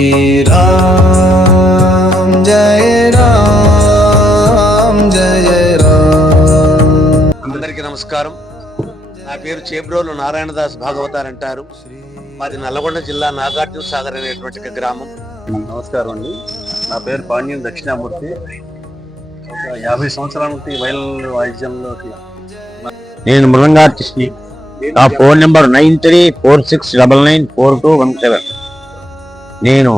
రామ్ జయ రామ్ జయ రామ్. అందరికీ నమస్కారం. నా పేరు చేబ్రోలు నారాయణదాస్ భాగవతార్ అంటారు. మాది నల్లగొండ జిల్లా నాగార్జున సాగర్ అనేటువంటి గ్రామం. నమస్కారం అండి. నా పేరు పాండ్యం దక్షిణామూర్తి. ఒక 50 సంవత్సరాల నుండి వైలన్ వాయిద్యంలో. నేను మృదంగార్టిస్ట్ని. నా ఫోన్ నెంబర్ 9346994217. నేను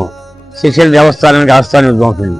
శిశిల్ దేవస్థానానికి ఆస్థాన విద్వాంసుని.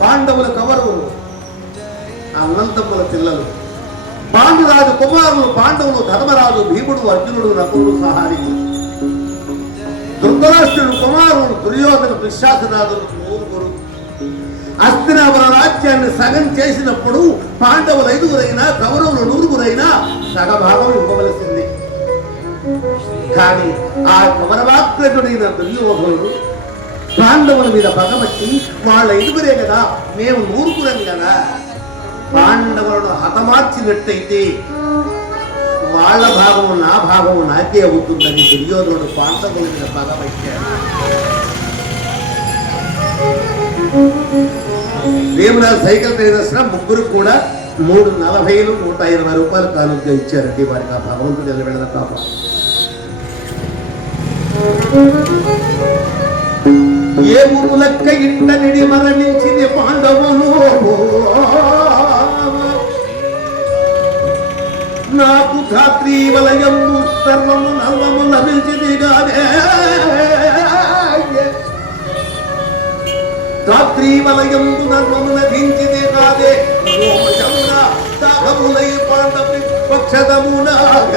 పాండవుల కౌరవులు అనంతపుల పిల్లలు, పాండురాజు కుమారులు పాండవులు, ధర్మరాజు, భీముడు, అర్జునుడు, నకులుడు, సహారీకులు, ధృతరాష్ట్రుడు కుమారుడు దుర్యోధను, దుశ్శాసనాథులు నూరుగురు. హస్తినాపుర రాజ్యాన్ని సగం చేసినప్పుడు పాండవులు 5గురైనా కౌరవులు 100గురైనా సగభాగం ఇవ్వవలసింది. కానీ ఆ కౌరవాగ్రజుడైన దుర్యోధనుడు పాండవుల మీద పగబట్టి వాళ్ళ 5గురే కదా, మేము 100గురం కదా, పాండవులను హతమార్చినట్టయితే వాళ్ళ భాగము నా భాగము నాకే అవుతుందని దుర్యోధనుడు పాండవుల మీద పగబట్టాడు. భీమరాజు సైకిల్ ప్రదర్శన ముగ్గురు కూడా 340 120 రూపాయలు కానుకగా ఇచ్చారండి. వారికి ఆ భగవంతుడు నిలబెడద కాపా. ఏ మురులక్క ఇంట నిడి మరణించింది పాండవులు, నాకు ధాత్రీ వలయము సర్వము నర్వము లభించింది కాదే, ధాత్రీ వలయము నర్వము లభించింది కాదే, దాహములై పాండవి పక్షదమునాగ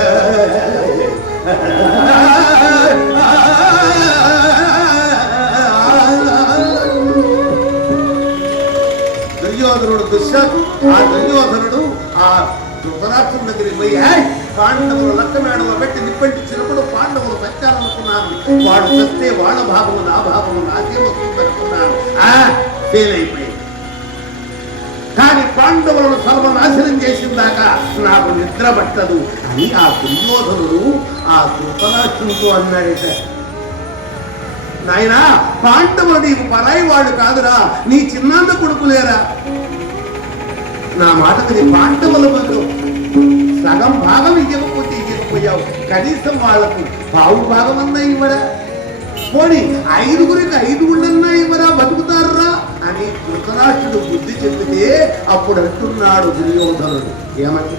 దుర్యోధనుడు దుర్యోధనుడు ఆ ధృతరాష్ట్రుడి దగ్గరికి పోయి పాండవులు లక్క మేడలో పెట్టి నిప్పంటించినప్పుడు పాండవులు సత్యాలనుకున్నాను, వాడు చస్తే వాళ్ళ భాగము నా భాగము నాకే వస్తుంది అనుకున్నాను. ఫెయిల్ అయిపోయింది. కానీ పాండవులను సర్వనాశనం చేసిందాకా నాకు నిద్ర పట్టదు అని ఆ దుర్యోధనుడు ఆ ధృతరాష్ట్రుడితో అన్నాడట. నాయనా, పాండవులు నీకు పరాయి వాళ్ళు కాదురా, నీ చిన్నాన్న కొడుకులేరా. నా మాటకు నీ పాండవుల బదులు సగం భాగం ఇవ్వకపోతే ఇవ్వకపోయావు, కనీసం వాళ్లకు పావు భాగం అన్నా ఇవ్వరా, పోనీ 5గురికి 5గుళ్ళన్నా ఇవ్వరా, బతుకుతారా అని ధృతరాష్ట్రుడు బుద్ధి చెబితే అప్పుడు అంటున్నాడు దుర్యోధనుడు ఏమని,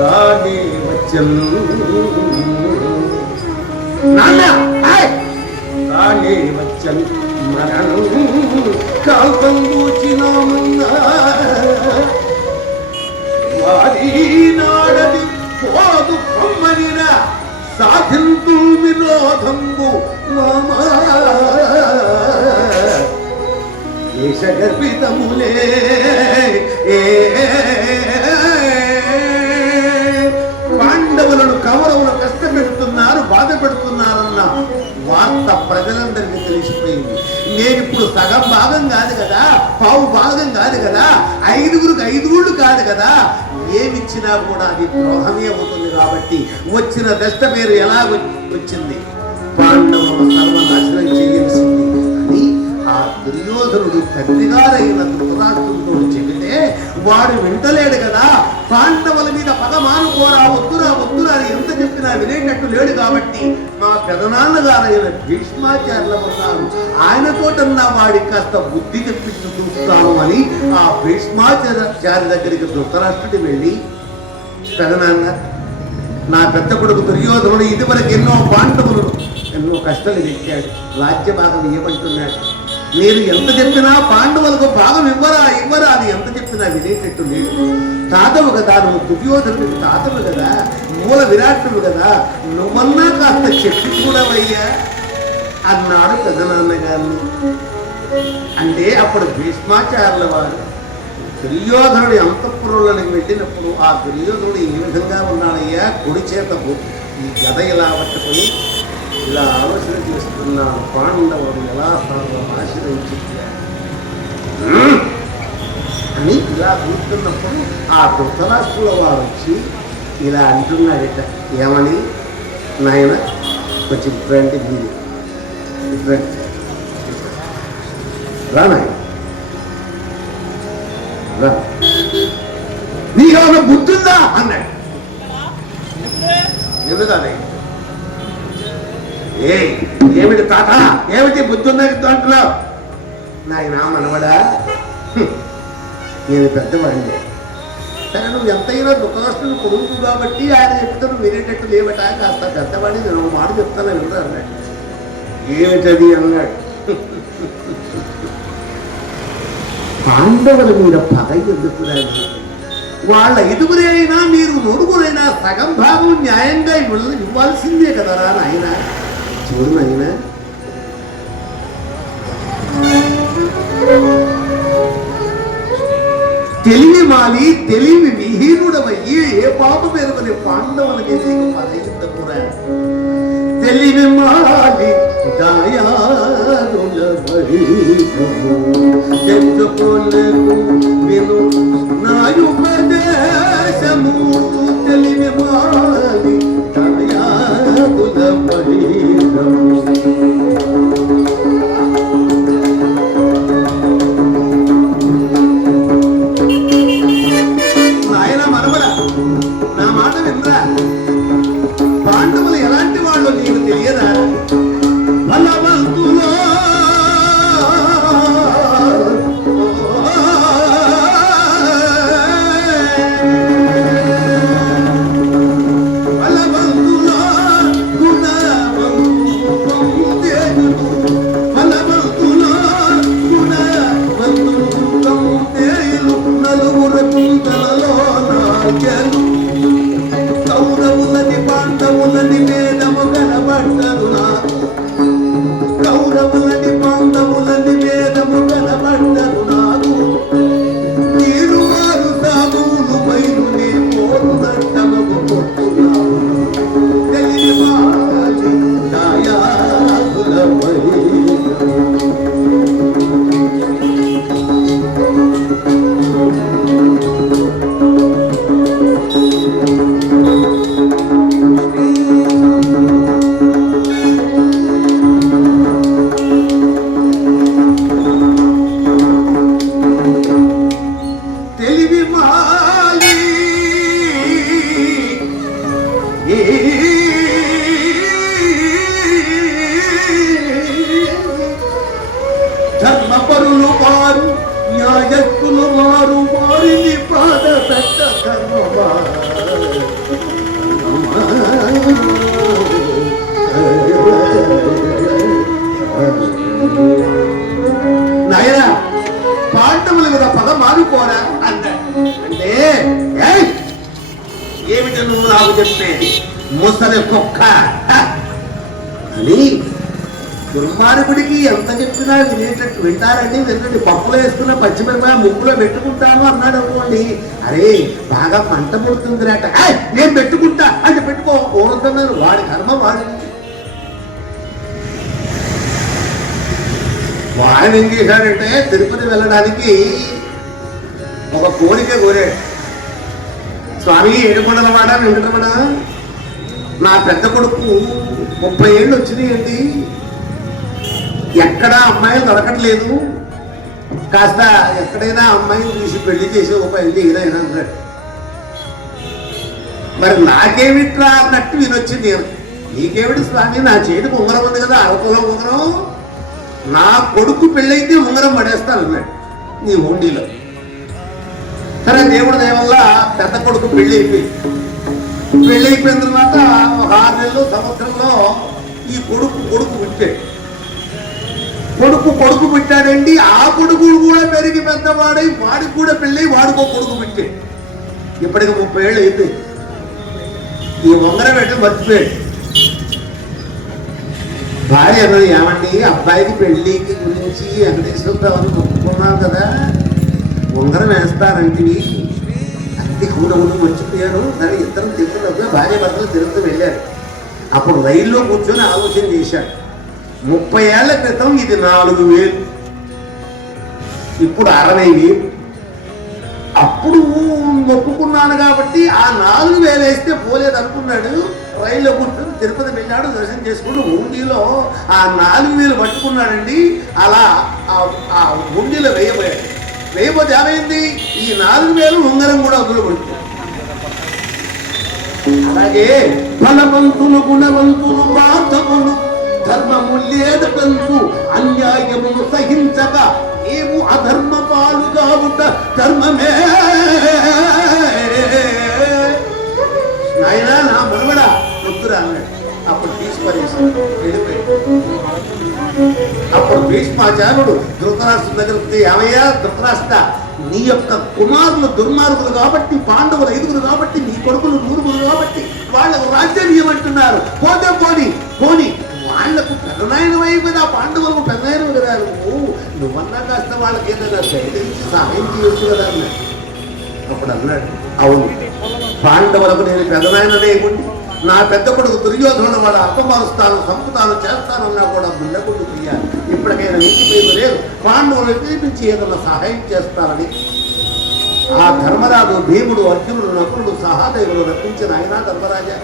దాని వచ్చను నాన్న దాని వచ్చను మరణం కాల్పం కూచినామన్నా వారి నాడది పోదు పొమ్మనిరా సాధింతు విరోధంబు దేశగర్భితములే పాండవులను కౌరవులు కష్టపెడుతున్నారు, బాధ పెడుతున్నారన్న వార్త ప్రజలందరికీ తెలిసిపోయింది. నేనిప్పుడు సగం భాగం కాదు కదా, పావు భాగం కాదు కదా, 5గురికి 5గుళ్ళు కాదు కదా, ఏమిచ్చినా కూడా అది ద్రోహమే అవుతుంది. కాబట్టి వచ్చిన దశ పేరు ఎలా వచ్చింది, పాండవులను సర్వనాశనం చేయాల్సింది అని ఆ దుర్యోధనుడు తండ్రిగారైన ధృతరాష్ట్రుడితో చెబితే వాడు వింటలేడు కదా. పాండవుల మీద పదమానుకోరా, వద్దురా వద్దురా అని ఎంత చెప్పినా వినేటట్టు లేడు కాబట్టి మా పెదనాన్నగారైన భీష్మాచార్యుల ఉన్నారు, ఆయనతోటన్నా వాడికి కాస్త బుద్ధి తెప్పించి చూస్తాము అని ఆ భీష్మాచార్య దగ్గరికి ధృతరాష్ట్రుడు వెళ్ళి, పెదనాన్న, నా పెద్ద కొడుకు దుర్యోధనుడు ఇదివరకు ఎన్నో పాండవులను ఎన్నో కష్టాలు తెచ్చాడు, రాజ్య భాగం ఇవ్వమంటున్నాడు. నేను ఎంత చెప్పినా పాండవులకు భాగం ఇవ్వరా ఇవ్వరా అని ఎంత చెప్పినా వినేటట్టు లేదు. తాతవు కదా, నువ్వు దుర్యోధనుడికి తాతవు కదా, మూల విరాట్టుడు కదా, నువ్వన్నా కాస్త చెప్పి చూడవయ్యా అన్నాడు పెద్దనాన్నగారిని. అంటే అప్పుడు భీష్మాచార్యుల వారు దుర్యోధనుడి అంతఃపురంలోకి వెళ్ళినప్పుడు ఆ దుర్యోధనుడు ఏ విధంగా ఉన్నాడయ్యా, కుడి చేత ఈ గద ఇలా పట్టుకొని ఇలా ఆలోచన చేస్తున్నాడు, పాండవుడు ఎలా ఆశ్రయించాడు అని ఇలా కూర్చున్నప్పుడు ఆ ధృతరాష్ట్రుల వారు వచ్చి ఇలా అంటున్నాడట, ఏమని, నాయన కొంచెం ఇటువంటి వీడి ఇటువంటి రా నాయన, రా, నీకేమైనా బుద్ధుందా అన్నాడు. ఎందుకని ఏమిటి తాత, ఏమిటి బుద్ధుందా దాంట్లో? నాయన మనవడా, నేను పెద్దవాడిని, కానీ నువ్వు ఎంతైనా ధృతరాష్ట్రుని కొడుకు కాబట్టి ఆయన చెప్తాను వినేటట్టు లేవట, కాస్త పెద్దవాడిని నేను ఒక మాట చెప్తాను వినరా అన్నాడు. ఏమిటది అన్నాడు. పాండవుల మీద పగ ఎందుకు రాదు? వాళ్ళ ఐదుగురే అయినా మీరు నలుగురైనా సగం భాగం న్యాయంగా ఇవ్వాల్సిందే కదరా నాయన. చూడు నాయన, తెలివి మాలి తెలివి విహీనుడవయ్యి ఏ పాపం ఎరుగని పాండవులకి పదయిందకురా. తెలివి మాలి విను నాయుపదేశము, తెలివి మాలి దయాదుల పరిగము. నాయన మనవడ, నా మాట వినరా, పాండవులు ఎలాంటి వాళ్ళు నీకు తెలియదా? బలవంతులో కౌరవులని పాండవులని వేదము కనబడ్డదు నాకు, కౌరవులని పాండవులని వేదము కనబడ్డదు నాకు. మీరు వారు సాబులు మైలు నే పోరు నట్టమకు కొట్టున్నావు. తెలియవాలి దయాదుల ధర్మపరులు వారు, న్యాయస్తులు వారు, వారిని బాధ పెట్ట నాయన, పాండవుల మీద పద మారుకోరా అన్నాడు. అంటే ఏమిటి నువ్వు నాకు చెప్పేది, ముసలి కుక్క అని. దుర్మార్గుడికి ఎంత చెప్పినా వినేటట్టు వింటారండి, వినండి. పప్పులో వేసుకున్న పచ్చిమిరపకాయ ముక్కులో పెట్టుకుంటాను అన్నాడు అనుకోండి, అరే బాగా పంట పుడుతుందిరాట, నేను పెట్టుకుంటా అంటే పెట్టుకోవద్దన్నారు. వాడి కర్మ వాడిని. వాడిని ఏం చేశాడంటే తిరుపతి వెళ్ళడానికి ఒక కోరిక కోరాడు. స్వామి, ఏడుకొండల వాడ వెంకటరమణ, నా పెద్ద కొడుకు 30 ఏళ్ళు వచ్చినాయండి, ఎక్కడా అమ్మాయిలు దొరకట్లేదు, కాస్త ఎక్కడైనా అమ్మాయిని తీసి పెళ్లి చేసి ఒక పెళ్లి చేయలేనా అన్నాడు. మరి నాకేమిట్రా అన్నట్టు వినొచ్చింది. నీకేమిటి స్వామి, నా చేతికి ఉంగరం ఉంది కదా, అరకులం ఉంగరం, నా కొడుకు పెళ్ళైతే ఉంగరం పడేస్తాను అన్నాడు నీ హుండీలో. సరే దేవుడి దయ వల్ల పెద్ద కొడుకు పెళ్లి అయిపోయింది. పెళ్లి అయిపోయిన తర్వాత ఒక 6 నెలలు సంవత్సరంలో ఈ కొడుకు పుట్టాడు. కొడుకు పుట్టాడండి. ఆ కొడుకు కూడా పెరిగి పెద్దవాడై వాడికి కూడా పెళ్ళి, వాడికో కొడుకు పుట్టాడు. ఇప్పటికి 30 ఏళ్ళు అయిపోయింది. ఈ ఉంగరం పెట్టి మర్చిపోయాడు. భార్య అన్నది, ఏమండి అబ్బాయికి పెళ్లికి గురించి వెంకటేశ్వరరావు ఒప్పుకున్నాం కదా, ఉంగరం వేస్తారంటే అన్ని కూడా మర్చిపోయాను. సరే ఇద్దరు తిరుగుతూ భార్య భర్తలు తిరుగుతూ వెళ్ళారు. అప్పుడు రైల్లో కూర్చొని ఆలోచన చేశాడు. 30 ఏళ్ల క్రితం ఇది 4,000, ఇప్పుడు 60,000. అప్పుడు మొక్కుకున్నాను కాబట్టి ఆ 4,000 వేస్తే పోలేదు అనుకున్నాడు. రైల్లో కూర్చొని తిరుపతి వెళ్ళాడు, దర్శనం చేసుకుంటూ హుండీలో ఆ 4,000 పట్టుకున్నాడండి. అలా ఆ హుండీలో వేయబోయాడు. వేయబోతే ఏమైంది, ఈ 4,000 ఉంగరం కూడా వదిలిపడుతుంది. అలాగే బలవంతులు గుణవంతులు బాధములు ధర్మము లేదంటూ అన్యాయమును సహించక నీవు అధర్మ పాలుగా ఉంట ధర్మమే. నాయనా నా మనవడా వద్దురా అన్నాడు. అప్పుడు తీసుకునేసాడు, వెళ్ళిపోయాడు. అప్పుడు భీష్మాచార్యుడు ధృతరాష్ట్ర దగ్గరికి, ఏమయ్యా ధృతరాష్ట్ర, నీ యొక్క కుమారులు దుర్మార్గులు కాబట్టి, పాండవులు 5గురు కాబట్టి, నీ కొడుకులు 100గురు కాబట్టి వాళ్ళకు రాజ్యం ఇవ్వమంటున్నారు. పోతే పోని వాళ్లకు పెద్దనాయన వైపు, ఆ పాండవులకు పెద్దనాయన కదా, నువ్వన్నా కాస్త వాళ్ళకి ఏదైనా సహాయం చేయొచ్చు కదా అన్నాడు. అప్పుడు అన్నాడు, అవును పాండవులకు నేను పెద్దనాయననే ఉండి నా పెద్ద కొడుకు దుర్యోధనుడు వాడు అప్పమారుస్తాను, సంపుతాను, చేస్తానన్నా కూడా ముండకుండా తీయాలి. ఇప్పటికైనా మించిపోయింది లేదు, పాండవులు పిలిపించి ఏదన్నా సహాయం చేస్తానని ఆ ధర్మరాజు భీముడు, అర్జునుడు, నకులుడు, సహాదేవులు రప్పించిన ఆయన, ధర్మరాజా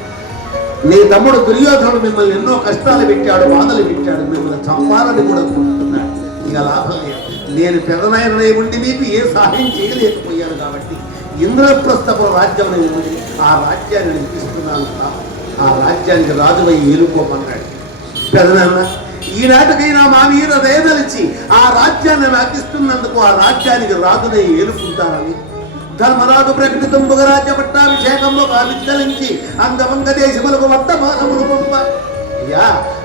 నీ తమ్ముడు దుర్యోధనుడు మిమ్మల్ని ఎన్నో కష్టాలు పెట్టాడు, బాధలు పెట్టాడు, మిమ్మల్ని చంపాలని కూడా కోరుతున్నాడు. ఇక లాభం లేదు, నేను పెదనాయనై ఉండి మీకు ఏ సహాయం చేయలేకపోయాను కాబట్టి ఇంద్రప్రస్థపుర రాజ్యం ఉంది, ఆ రాజ్యాన్ని నేను ఇస్తున్నాను, ఆ రాజ్యానికి రాజువై ఏలుకోమన్నాడు. పెదనాన్న ఈనాటికైనా మా వీర రేదలిచి ఆ రాజ్యాన్ని నాకు ఇస్తున్నందుకు ఆ రాజ్యానికి రాజునై ఏలుకుంటారని ధర్మరాజు ప్రకటితంబుగ రాజ్య పట్టాభిషేకంలో కావించలించి అంగమంగ దేశములకు వర్తమానములు పంప. అయ్యా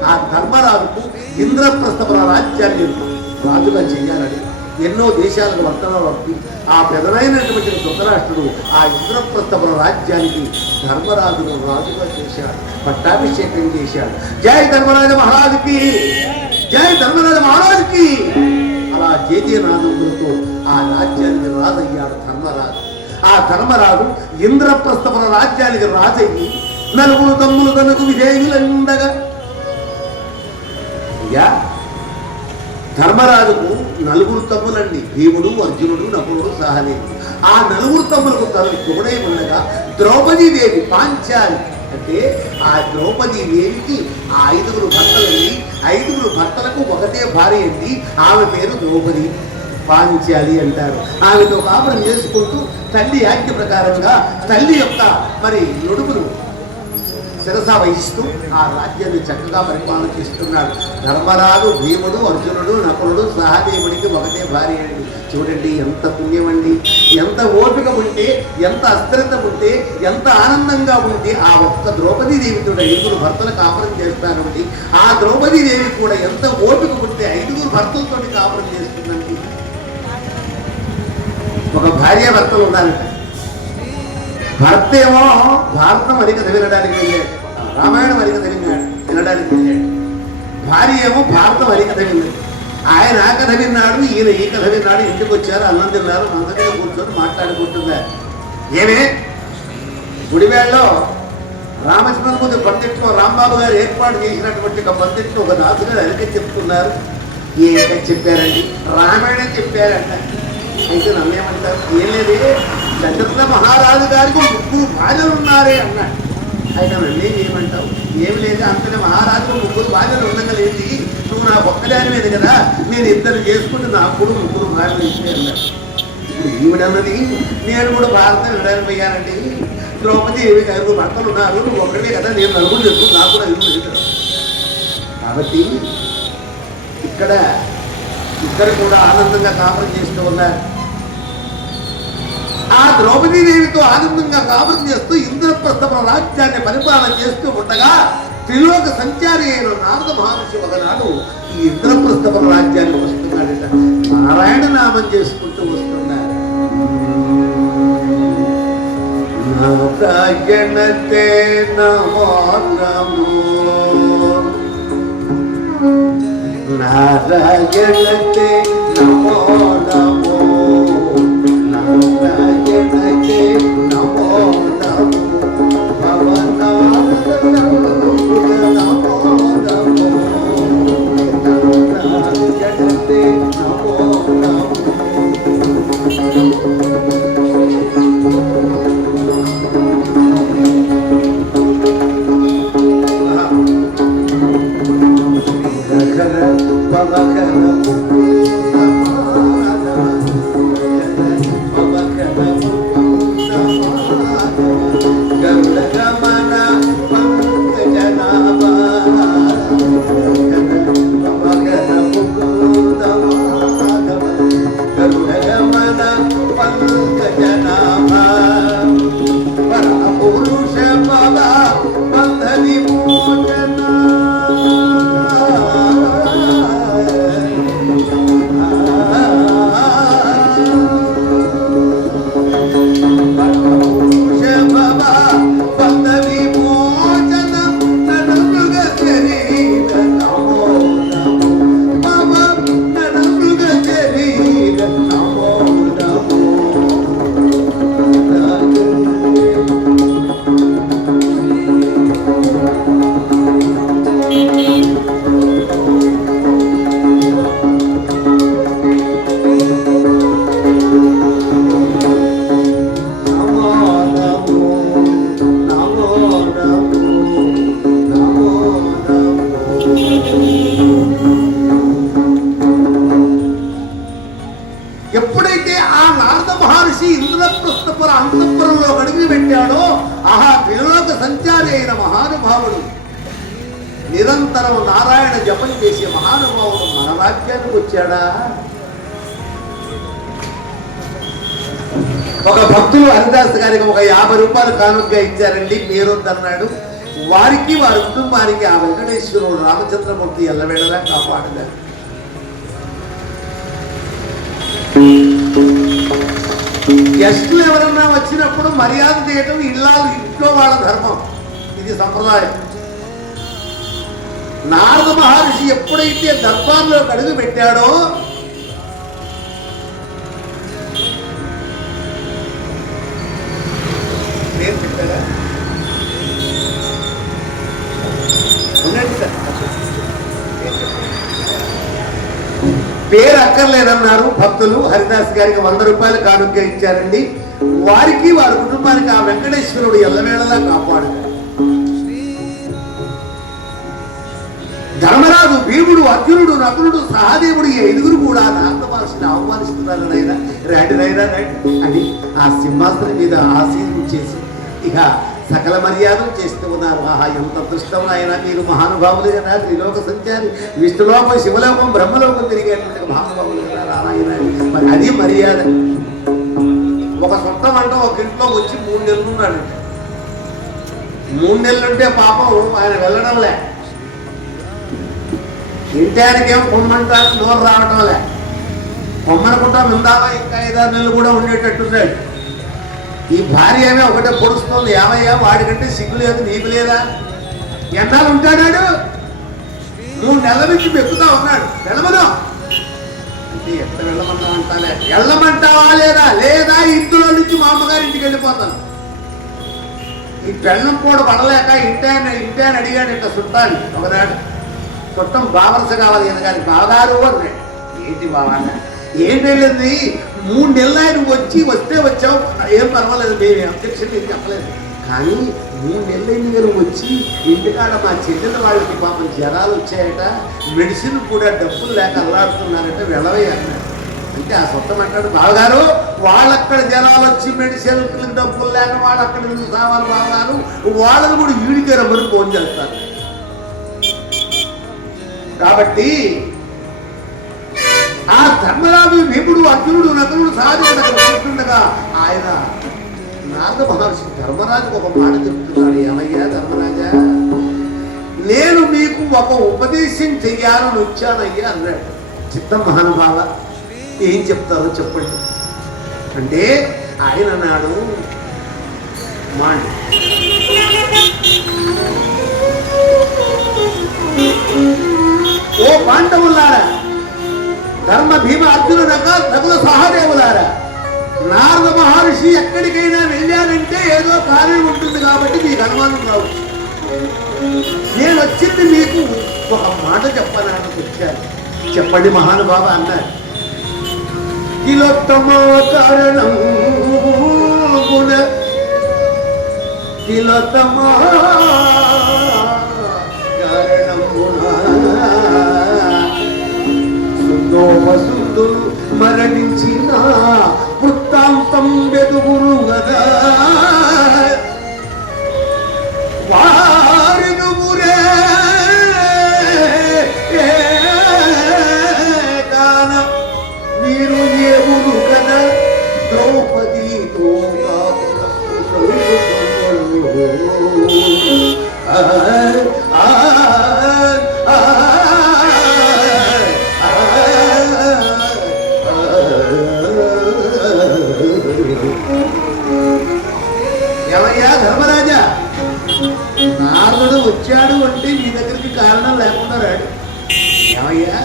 ఆ ధర్మరాజుకు ఇంద్రప్రస్థపుర రాజ్యాన్ని రాజుగా చేయాలని ఎన్నో దేశాలకు వర్తనాలు పంపి ఆ పెదనైనటువంటి ధృతరాష్ట్రుడు ఆ ఇంద్రప్రస్థపుర రాజ్యానికి ధర్మరాజును రాజుగా చేశాడు, పట్టాభిషేకం చేశాడు. జై ధర్మరాజ మహారాజుకి, జై ధర్మరాజ మహారాజుకి. అలా జయనాథములతో ఆ రాజ్యానికి రాజయ్యాడు ధర్మరాజు. ఆ ధర్మరాజు ఇంద్రప్రస్థపుర రాజ్యానికి రాజయ్యి 4 తమ్ములు తనకు విజయులండగా. అయ్యా ధర్మరాజుకు 4 తమ్ములండి, భీముడు, అర్జునుడు, నకులుడు, సహదేవుడు. ఆ 4 తమ్ములకు తనకు తోడై ఉండగా ద్రౌపదీదేవి పాంచాలి అంటే ఆ ద్రౌపదీదేవికి ఆ 5గురు భర్తలండి. 5గురు భర్తలకు ఒకటే భార్య అండి, ఆమె పేరు ద్రౌపది, పాంచాలి అంటారు. ఆమెతో కాపురం చేసుకుంటూ తల్లి ఆజ్ఞ ప్రకారంగా తల్లి యొక్క మరి నుడుపును శిరస వహిస్తూ ఆ రాజ్యాన్ని చక్కగా పరిపాలన చేస్తున్నాడు. ధర్మరాజు, భీముడు, అర్జునుడు, నకులుడు, సహదేవుడికి ఒకటే భార్య అండి. చూడండి ఎంత పుణ్యం అండి, ఎంత ఓపిక ఉంటే, ఎంత అస్థిరత ఉంటే, ఎంత ఆనందంగా ఉంటే ఆ ఒక్క ద్రౌపదీదేవి కూడా 5గురు భర్తలు కాపురం చేస్తారండి. ఆ ద్రౌపదీదేవి కూడా ఎంత ఓపిక ఉంటే 5గురు భర్తలతో కాపురం చేస్తుందండి. ఒక భార్య భర్తలు ఉండాలంట. భర్త ఏమో భారతం అరికథ వినడానికి వెళ్ళాడు, రామాయణం అరికథ వినడానికి వెళ్ళాడు. భార్య ఏమో భారతం అరికథ విన్నది. ఆయన ఆ కథ విన్నాడు, ఈయన ఈ కథ విన్నాడు. ఇంటికి వచ్చారు, అన్నం తిన్నారు, మందగా కూర్చొని మాట్లాడుకుంటున్నారు. ఏమే గుడివేళ్ళలో రామచంద్రమూర్తి పందిట్లో రాంబాబు గారు ఏర్పాటు చేసినటువంటి ఒక పందిట్లో ఒక దాసు గారు అరికథ చెప్తున్నారు. ఏం చెప్పారండి? రామాయణం చెప్పారంట. అయితే నన్నేమంటారు? ఏం లేదే, దశరథ మహారాజు గారికి 3 భార్యలు ఉన్నారే అన్నాడు. అయితే నన్నేం ఏమంటావు? ఏమి లేదు, అంతనే మహారాజు 3 భార్యలు ఉండగలేది, నువ్వు నువ్వు నా ఒక్కదాని మీద కదా, నేను ఇద్దరు చేసుకుంటే నాకు కూడా ముగ్గురు భార్యలు ఇస్తే అన్నారు. ఇప్పుడు ఈవిడన్నది నేను కూడా భారతం విడైపోయానండి, ద్రౌపది ఏమి ఐదుగురు భర్తలు ఉన్నారు, నువ్వు ఒక్కడే కదా, నేను నలుగురు చెప్తూ నాకు కూడా ఐదుగురు చెప్తాను. కాబట్టి ఇక్కడ కూడా ఆనందంగా కాపురం చేస్తూ ఉన్నారు. ఆ ద్రౌపదీదేవితో ఆనందంగా కాపురం చేస్తూ ఇంద్రప్రస్థ రాజ్యాన్ని పరిపాలన చేస్తూ ఉండగా త్రిలోక సంచారి అయిన నారద మహర్షి ఒకనాడు ఈ ఇంద్రప్రస్థ రాజ్యానికి వస్తున్నాడట. నారాయణ నామం చేసుకుంటూ వస్తున్నాడు. నారాయణతే నమో నమో, నారాయణతే నమో నమో, నారాయణతే నమో నమో, భవనారాయణతే నమో నమో, నారాయణతే నమో నమో. ఎప్పుడైతే ఆ నారద మహర్షి ఇంద్రప్రస్థపుర అంతఃపురంలో అడుగు పెట్టాడో, ఆహా త్రిలోక సంచారి అయిన మహానుభావుడు, నిరంతరం నారాయణ జపం చేసే మహానుభావుడు మన రాజ్యానికి వచ్చాడా? ఒక భక్తులు హరిదాస్ గారికి ఒక 50 రూపాయలు కానుకగా ఇచ్చారండి, మీరొద్దన్నాడు. వారికి వారి కుటుంబానికి ఆ వెంకటేశ్వరుడు రామచంద్రమూర్తి ఎల్లవేళలా కాపాడగారు. గెస్టులు ఎవరన్నా వచ్చినప్పుడు మర్యాద చేయటం ఇంట్లో వాళ్ళ ధర్మం, ఇది సంప్రదాయం. నారద మహర్షి ఎప్పుడైతే దర్బార్లో అడుగు పెట్టాడో పేరు అక్కర్లేదన్నారు భక్తులు. హరిదాస్ గారికి 100 రూపాయలు కానుకగా ఇచ్చారండి. వారికి వారి కుటుంబానికి ఆ వెంకటేశ్వరుడు ఎల్లవేళలా కాపాడుతాడు. ధర్మరాజు, భీముడు, అర్జునుడు, నకులుడు, సహదేవుడు ఈ 5గురు కూడా నారద మహర్షిని ఆహ్వానిస్తున్నారు. నాయన రండి, నాయన రండి అని ఆ సింహాసనం మీద ఆశీర్వదించేసి ఇక సకల మర్యాదలు చేస్తూ ఉన్నారు. ఆహా ఎంత అదృష్టం ఆయన, మీరు మహానుభావులు కదా, త్రిలోక సంచారి, విష్ణులోకం, శివలోకం, బ్రహ్మలోకం తిరిగేటువంటి మహానుభావులు కదా రామాయణ. మరి అది మర్యాద. ఒక సొంతం అంట ఒక ఇంట్లోకి వచ్చి 3 నెలలు ఉన్నాడంటే, 3 నెలలుంటే పాపం ఆయన వెళ్ళడంలే, ఇంటానికేం పొమ్మంటారు నోరు రావటంలే, పొమ్మనుకుంటా ముందావా ఇంకా 5-6 నెలలు కూడా ఉండేటట్టున్నాడు. ఈ భార్య ఏమే ఒకటే పొడుస్తుంది, ఏమయ్యా వాడికంటే సిగ్గు లేదు నీకు లేదా, ఎన్నాళ్ళు ఉంటాడాడు, 3 నెలల నుంచి పెక్కుతా ఉన్నాడు, వెళ్ళమను అంటే ఎట్లా వెళ్ళమన్నా అంటానే, వెళ్ళమంటావా లేదా, లేదా ఇందులో నుంచి మా అమ్మగారింటికి వెళ్ళిపోతాను. ఈ పెళ్ళం కూడా పడలేక ఇంటాయన అడిగాడు ఇట్లా చుట్టాలి ఒకనాడు. చుట్టం బావరస కావాలి కానీ బాగారు అన్నాడు. ఏంటి బావా, ఏంటి వెళ్ళింది, 3 నెలలు ఆయన వస్తే వచ్చావు, ఏం పర్వాలేదు, మేము అబ్జెక్షన్ ఏం చెప్పలేదు, కానీ 3 నెలలైంది గారు వచ్చి ఇంటికాడ మా చెల్లెల వాళ్ళకి పాపం జ్వరాలు వచ్చాయట, మెడిసిన్ కూడా డబ్బులు లేక అల్లాడుతున్నారట, వెళ్ళవే అన్నాడు. అంటే ఆ సొంతం అంటాడు, బావగారు వాళ్ళక్కడ జనాలు వచ్చి మెడిసిన్ డబ్బులు లేక వాళ్ళు అక్కడ ఎందుకు కావాలి బావగారు, వాళ్ళని కూడా వీడికి రమ్మని ఫోన్ చేస్తారు. కాబట్టి ఆ ధర్మరాజు భీముడు అర్జునుడు నకులుడు సాధించగా ఆయన నారద మహర్షి ధర్మరాజుకు ఒక మాట చెప్తున్నాడు. ఏమయ్యా ధర్మరాజా, నేను మీకు ఒక ఉపదేశం చెయ్యాలని వచ్చానయ్యా అన్నాడు. చిత్తం మహానుభావ, ఏం చెప్తారో చెప్పండి అంటే ఆయన అన్నాడు, ఓ పాండవులారా, ధర్మ భీమ అర్జున నకుల సహదేవులారా, నారద మహర్షి ఎక్కడికైనా వెళ్ళారంటే ఏదో కార్యం ఉంటుంది కాబట్టి మీకు అనుమానం రావచ్చు. నేను వచ్చింది మీకు ఒక మాట చెప్పడానికి వచ్చాను. చెప్పండి మహానుభావ అన్నారు. తిలోత్తమ కారణం గుణ తిలోత్తమ కారణం గుణ వసుందులు మరణించిన వృత్తాంతం వెదుగురు గదా, వారిను గురే కాన మీరు ఏమును కదా ద్రౌపదితో ఏమయ్యా ధర్మరాజా, నారదుడు వచ్చాడు అంటే మీ దగ్గరికి కారణం లేకుండా రాడు. ఏమయ్యా,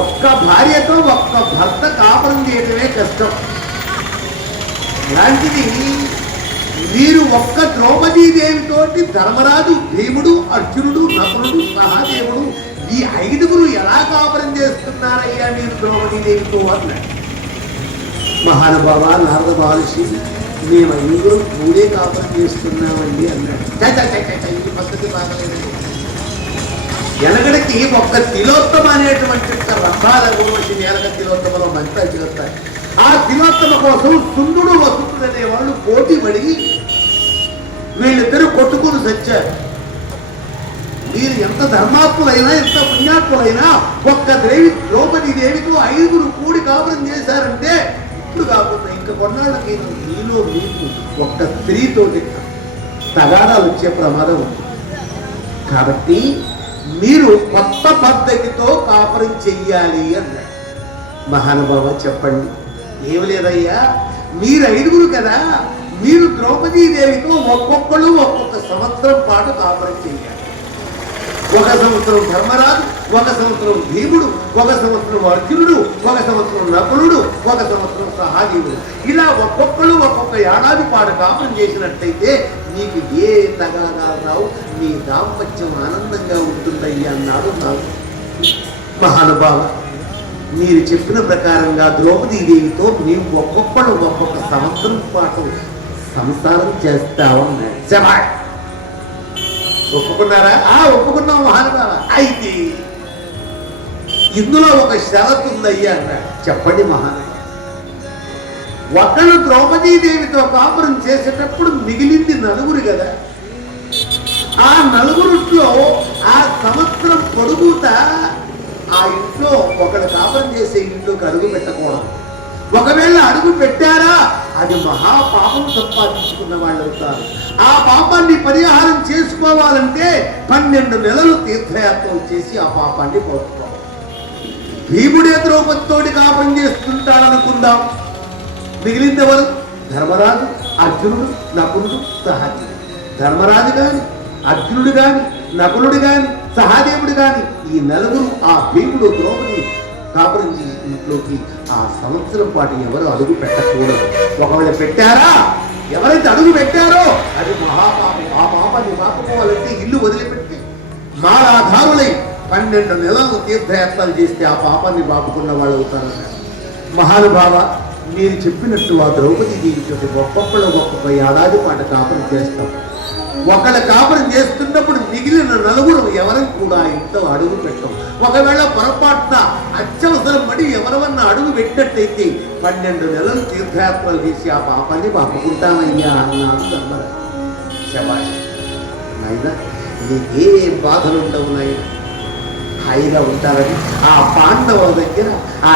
ఒక్క భార్యతో ఒక్క భర్త కాపురం చేయడమే కష్టం. అలాంటిది మీరు ఒక్క ద్రౌపదీదేవితోటి ధర్మరాజు భీముడు అర్జునుడు నకులుడు సహదేవుడు ఈ 5గురు ఎలా కాపురం చేస్తున్నారయ్యా మీరు ద్రౌపదీదేవితో అన్నాడు. మహానుభావ నారద మహర్షి, మేము 5గురు మూడే కాపురం చేస్తున్నామండి అన్నాడు. ఈ పద్ధతి బాగలేదండి. ఎనగడికి ఒక్క తిలోత్తమ అనేటువంటి రంభాల గురువశి నేలక తిలోత్తమలో మంత్రాలు చేస్తాయి. ఆ తిలోత్తమ కోసం సుందుడు వసుడు అనేవాళ్ళు పోటీ పడి వీళ్ళిద్దరూ కొట్టుకుని చచ్చారు. మీరు ఎంత ధర్మాత్ములైనా ఎంత పుణ్యాత్ములైనా ఒక్క ద్రౌపది దేవితో 5గురు కూడి కాపురం చేశారంటే ఇప్పుడు కాకుండా ఇంకా కొన్నాళ్ళకి మీలో మీకు ఒక్క స్త్రీతోటి తగాదాలు వచ్చే ప్రమాదం ఉంది. కాబట్టి మీరు కొత్త పద్ధతితో కాపురం చెయ్యాలి అన్నాడు. మహానుభావ చెప్పండి. ఏమి లేదయ్యా, మీరు 5గురు కదా, మీరు ద్రౌపదీదేవితో ఒక్కొక్కళ్ళు ఒక్కొక్క సంవత్సరం పాటు కాపురం చెయ్యాలి. 1 సంవత్సరం ధర్మరాజు, 1 సంవత్సరం భీముడు, 1 సంవత్సరం అర్జునుడు, 1 సంవత్సరం నకులుడు, 1 సంవత్సరం సహదేవుడు, ఇలా ఒక్కొక్కళ్ళు ఒక్కొక్క ఏడాది పాటు కాపురం చేసినట్టయితే నీకు ఏ తగాదాలు రావు, నీ దాంపత్యం ఆనందంగా ఉంటుందయ్యా అన్నాడు నాకు. మహానుభావ, మీరు చెప్పిన ప్రకారంగా ద్రౌపదీదేవితో మేము ఒక్కొక్కడు ఒక్కొక్క సంవత్సరం పాటు సంసారం చేస్తామన్నాడు. ఒప్పుకున్నారా? ఒప్పుకున్నాం మహానుభావ. అయితే ఇందులో ఒక షరతు ఉందయ్యా అన్నాడు. చెప్పండి మహానుభావ. ఒకళ్ళు ద్రౌపదీదేవితో కాపురం చేసేటప్పుడు మిగిలింది 9 కదా, ఆ 9 ఆ సంవత్సరం పొడుగుతా ఆ ఇంట్లో ఒకళ్ళు కాపురం చేసే ఇంట్లోకి అడుగు పెట్టకూడదు. ఒకవేళ అడుగు పెట్టారా అది మహాపాపం సంపాదించుకున్న వాళ్ళు అవుతారు. ఆ పాపాన్ని పరిహారం చేసుకోవాలంటే 12 నెలలు తీర్థయాత్రలు చేసి ఆ పాపాన్ని పోసుకోవాలి. భీముడే ద్రౌపదితోటి కాపురం చేస్తుంటాడనుకుందాం, మిగిలింది ఎవరు? ధర్మరాజు, అర్జునుడు, నకులుడు, సహదేవుడు. ధర్మరాజు గాని, అర్జునుడు గాని, నకులుడు గాని, సహదేవుడు గాని ఈ 9 ఆ భీముడు ద్రౌపది కాపురం ఇంట్లోకి ఆ సంవత్సరం పాటు ఎవరు అడుగు పెట్టకూడదు. ఒకవేళ పెట్టారా, ఎవరైతే అడుగు పెట్టారో అది మహాపాపం. ఆ పాపాన్ని పాపపోవాలంటే ఇల్లు వదిలిపెట్టి మారాధారులై 12 నెలలు తీర్థయాత్రలు చేస్తే ఆ పాపాన్ని పాపుకున్న వాళ్ళు అవుతారన్నారు. మహానుభావ, మీరు చెప్పినట్టు ఆ ద్రౌపది దేవికి ఒక్కొక్కళ్ళు ఒక్కొక్క ఏడాది పాటు కాపురం చేస్తాం. ఒకళ్ళ కాపురం చేస్తున్నప్పుడు మిగిలిన నలుగురు ఎవరికి కూడా ఇంట్లో అడుగు పెట్టం. ఒకవేళ పొరపాటున అత్యవసరం పడి ఎవరన్నా అడుగు పెట్టినట్టయితే 12 నెలలు తీర్థయాత్రలు చేసి ఆ పాపాన్ని పంపుకుంటామయ్యా అన్నాడు ధర్మరాజు. శభాష్ నాయనా, నీకే బాధలు ఉండవు నాయన, హాయిగా ఉంటారని ఆ పాండవుల దగ్గర ఆ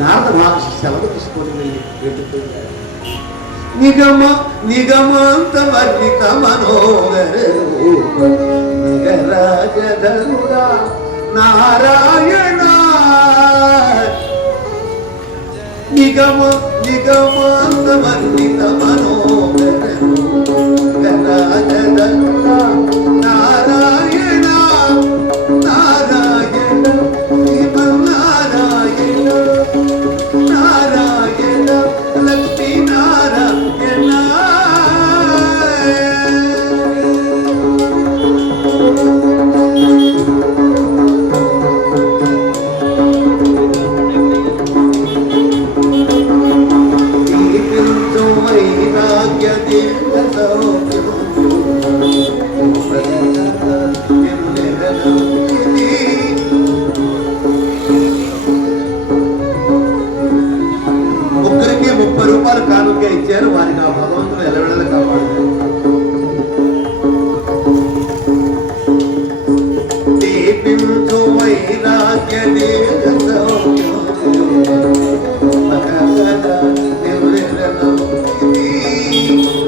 నారద మహర్షి సెలవు తీసుకొని వెళ్ళిపోయారు. నిగమాంత వర్ణిత మనోహర నిగరాజధనుడా నారాయణ. నిగమాంత వర్ణిత మనోహర నిగరాజధనుడా నారాయణ నారాయణ శ్రీమన్నారాయణ నారాయణ లక్ష్మీ నారాయణ. వైరాగ్య ముగ్గురికి 30 రూపాయలు కానుక ఇచ్చారు. వారికి ఆ భగవంతుడు ఎల్లవెళ్ళ కాపాడు. దీపించు వైరాగ్య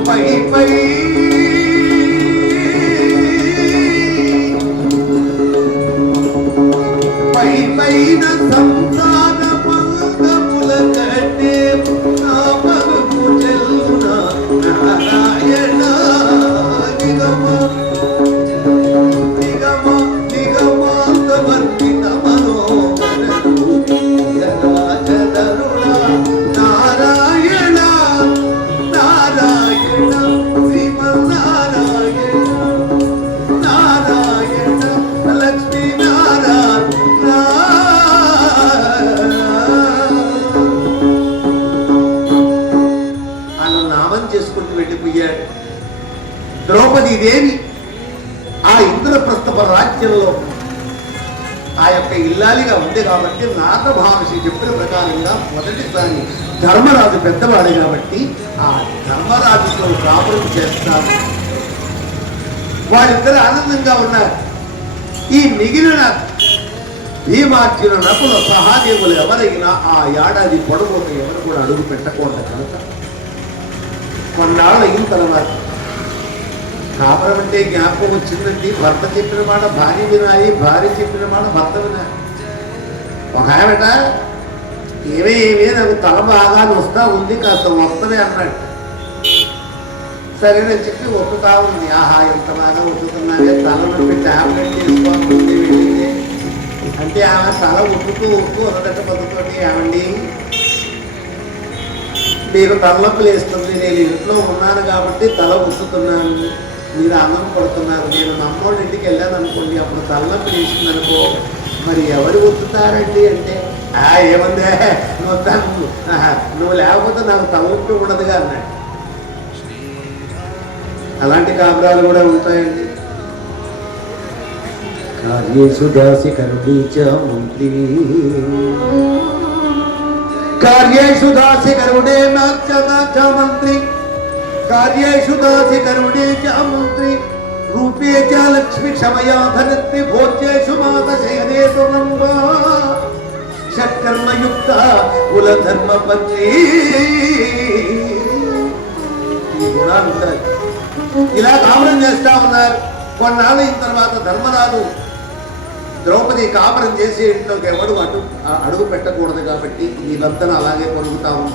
పై పై పై పైన సంసార పంగముల కట్టే నా పలుకు చెల్లున నారాయణ. నిగమాంత వర్ణిత మనోహర రాజధరుడ నారాయణ నారాయణ శ్రీమన్నారాయణ నారాయణ లక్ష్మీ నారాయణ. అలా నామం చేసుకుంటూ వెళ్ళిపోయాడు. ద్రౌపది దేవి ఆ ఇంద్రప్రస్థప రాజ్యంలో ఆ యొక్క ఇల్లాలిగా ఉంది కాబట్టి నారద మహర్షి చెప్పిన ప్రకారంగా మొదటిసారి ధర్మరాజు పెద్దవాడు కాబట్టి ఆ ధర్మరాజుతో కాపురం చేస్తారు. వాళ్ళిద్దరు ఆనందంగా ఉన్నారు. ఈ మిగిలిన భీమార్జున నకుల సహాదేవులు ఎవరైనా ఆ ఏడాది పొడవును ఎవరు కూడా అడుగు పెట్టకూడదు కనుక కొన్నాళ్ళు అయిన తర్వాత కాపురం అంటే జ్ఞాపకం వచ్చిందండి. భర్త చెప్పిన మాట భార్య వినాలి, భార్య చెప్పిన మాట భర్త వినాలి. ఒక ఆమెట ఏమే నాకు తల బాగా వస్తా ఉంది, కాస్త వస్తుంది అన్నట్టు. సరేనని చెప్పి ఒత్తుతా ఉంది. ఆహా ఎంత బాగా ఒత్తుతున్నానే, తల నొప్పి టాబ్లెట్ తీసుకోవాల్సింది వెళ్ళింది అంటే ఆమె తల ఒత్తుతూ ఉన్నదట్ట పద్ధతితోటి, ఏమండి మీరు తలనొప్పులు వేస్తుంది, నేను ఇంట్లో ఉన్నాను కాబట్టి తల ఒత్తుతున్నాను, మీరు అన్నం పడుతున్నారు. నేను నమ్మోడి ఇంటికి వెళ్ళాను అనుకోండి, అప్పుడు తలనొప్పి వేసింది అనుకో, మరి ఎవరు ఒత్తుతారండి అంటే ఏమందే నువ్వు లేకపోతే నాకు తలనొప్పి ఉండదుగా అన్నాడు. అలాంటి కాపురాలు కూడా ఉంటాయండి. కార్యేషు దాసి కరుణీచ మంత్రి కార్యేషు దాసి కరుణే మంత్రి కార్యేషు దాసి కరుణే చ మంత్రి రూపే చ లక్ష్మి క్షమయా ధనత్రి భోజ్యేషు మాత శయనే సునంగా షట్కర్మయుక్త కులధర్మ పత్ని. ఈ గుణాలు ఉంటాయి. ఇలా కాపురం చేస్తా ఉన్నారు. కొన్నాళ్ళు అయిన తర్వాత ధర్మరాజు ద్రౌపది కాపురం చేసే ఇంట్లోకి ఎవడు అడుగు పెట్టకూడదు కాబట్టి ఈ వర్తన అలాగే పొరుగుతాము.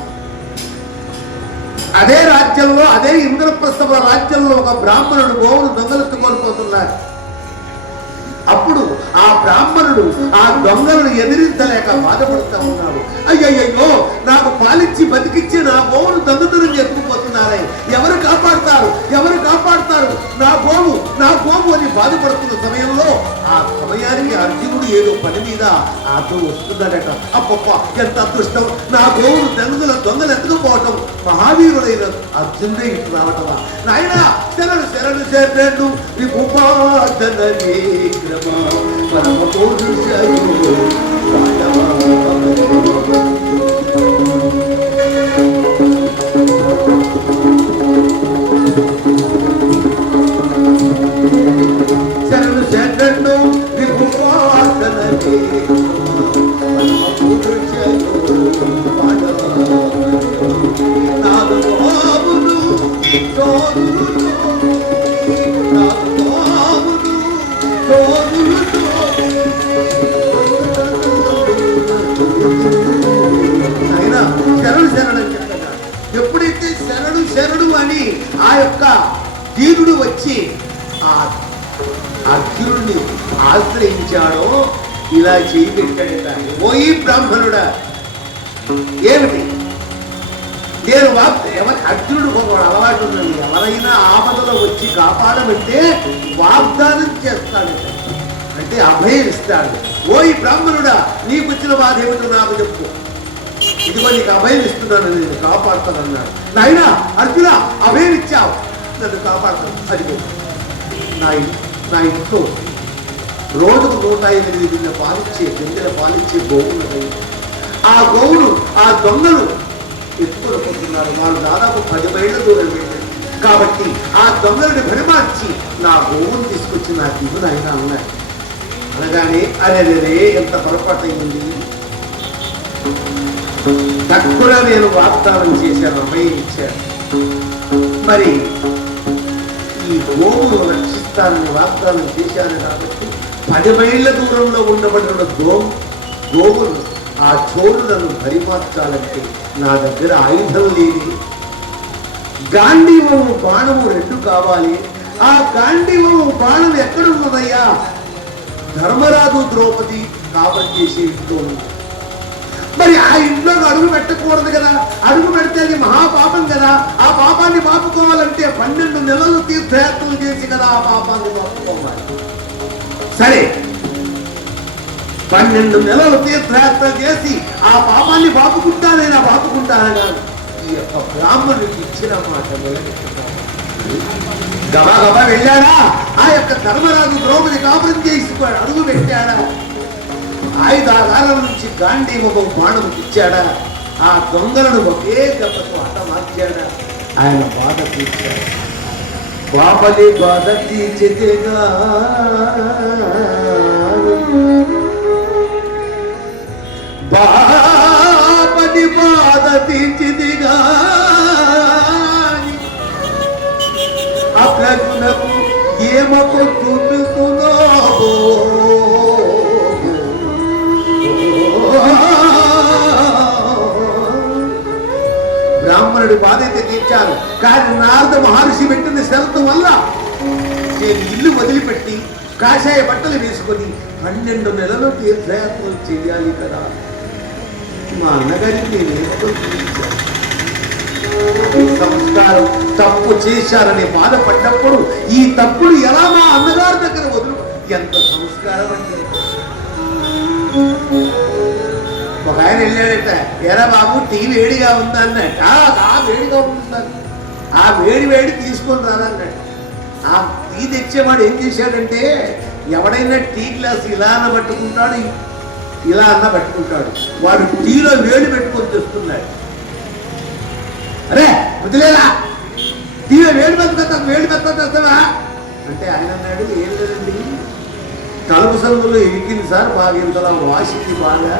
అదే రాజ్యంలో, అదే ఇంద్రప్రస్థ రాజ్యంలో ఒక బ్రాహ్మణుడు గోవును దొంగలెత్తుకోల్పోతున్నారు. అప్పుడు ఆ బ్రాహ్మణుడు ఆ దొంగలను ఎదిరించలేక బాధపడుతూ ఉన్నాడు. అయ్యయ్యో, నాకు పాలిచ్చి బతికిచ్చి నా గోవును దొంగతనం ఎత్తుకుపోతున్నారే, ఎవరు కాపాడుతారు, ఎవరు కాపాడుతారు నా గోవు అని బాధపడుతున్న సమయంలో ఆ సమయానికి అర్జునుడు ఏదో పని మీద ఆ నాతో వస్తున్నాడట. అప్పప్ప ఎంత అదృష్టం! నా గోవును దొంగలు ఎత్తుకుపోవటం మహావీరుడైన అర్జునుడే ఇటు రావటమా? నాయన శరణు శరణు శరణు విభూపాదన విక్రమ పరమ పౌరుషయో శరణు శరణు విభూపాదన శరణు శరణు చెప్పగా ఎప్పుడైతే శరణు శరణు అని ఆ యొక్క దీనుడు వచ్చి ఆ అర్జునుడిని ఆశ్రయించాడో ఇలా చేయి పెట్టాడట. ఓ ఈ బ్రాహ్మణుడా, ఏమిటి నేను అర్జునుడు ఒక అలవాటు ఉన్నది. ఎవరైనా ఆపదలో వచ్చి కాపాడమంటే వాగ్దానం చేస్తాడట, అంటే అభయం ఇస్తాడు. ఓ ఈ బ్రాహ్మణుడా, నీకు వచ్చిన బాధ ఏమిటో నాకు చెప్పు, ఇదిగో నీకు అభయం ఇస్తున్నాను, నేను కాపాడుతానన్నాడు. నాయనా అర్జున, అభయం ఇచ్చావు, నన్ను కాపాడుతాను. అదిగో నా ఇంట్లో రోజుకు 108 గిన్నెల పాలిచ్చే గోవులు. ఆ గోవులు ఆ దొంగలు ఎత్తుకొని పోతున్నారు. వాళ్ళు దాదాపు 10 మైళ్ళ దూరం వెళ్ళారు. కాబట్టి ఆ దొంగలను భయమార్చి నా గోవును తీసుకొచ్చి నా దిగులు అయినా ఉన్నాయి. అనగానే అరే ఎంత పొరపాటు అయింది, తక్కువ నేను వాగ్దానం చేశాను, అమ్మాయి ఇచ్చాను. మరి ఈ గోవును రక్షిస్తానని వాగ్దానం చేశాను కాబట్టి 10 మైళ్ళ దూరంలో ఉండబడిన గోవును ఆ చోరులను పరిమార్చాలంటే నా దగ్గర ఆయుధం లేదు. గాంధీవము బాణము 2 కావాలి. ఆ గాంధీవము బాణం ఎక్కడున్నదయ్యా? ధర్మరాజు ద్రౌపది కాపం చేసే ఇంట్లో. మరి ఆ ఇంట్లోకి అడుగు పెట్టకూడదు కదా, అడుగు పెడితే అది మహాపాపం కదా. ఆ పాపాన్ని మాపుకోవాలంటే 12 నెలలు తీర్థయాత్రలు చేసి కదా ఆ పాపాన్ని మాపుకోవాలి. సరే, 12 నెలలు తీర్థయాత్రలు చేసి ఆ పాపాన్ని బాపుకుంటానని ఈ యొక్క బ్రాహ్మణుడికి ఇచ్చిన మాట గబా వెళ్ళాడా? ఆ యొక్క ధర్మరాజు ద్రౌపది కాపురం చేసుకోడు, అడుగు పెట్టాడా? ఆయుధాగారం నుంచి గాంధీవము బాణం ఇచ్చాడా? ఆ దొంగలను ఒకే దెబ్బతో హతమార్చాడా? ఆయన బాధ తీర్చాడు. బాపలి బాధ తీర్చితేగా బాపలి బాధ తీర్చిదిగా అప్రజులకు ఏమకు చూపుతున్నావో. బ్రాహ్మణుడి బాధ అయితే తీర్చారు, కానీ నారద మహర్షి పెట్టిన షరతు వల్ల నేను ఇల్లు వదిలిపెట్టి కాషాయ బట్టలు వేసుకొని 12 నెలలు తీర్థయాత్రలు చేయాలి కదా. మా అన్నగారికి నేను సంస్కారం తప్పు చేశారని బాధపడ్డప్పుడు ఈ తప్పులు ఎలా మా అన్నగారి దగ్గర వదులు? ఎంత సంస్కారం అంటే. ఒక ఆయన వెళ్ళాడట, ఎరా బాబు టీ వేడిగా ఉందా అన్నట్టు. వేడిగా ఉంటుందని ఆ వేడి తీసుకొని రాదన్నట్టు. ఆ టీ తెచ్చేవాడు ఏం చేశాడంటే, ఎవడైనా టీ గ్లాస్ ఇలా అన్న పట్టుకుంటాడు, ఇలా అన్న పట్టుకుంటాడు. వాడు టీలో వేడి పెట్టుకొని తెస్తున్నాడు. అరే వదిలేదా, టీలో వేడి పెడతావా అంటే ఆయన అన్నాడు, ఏం లేదండి, తలుపు సందులో ఇరికింది సార్, బాగా ఇంతలా వాసింది బాగా,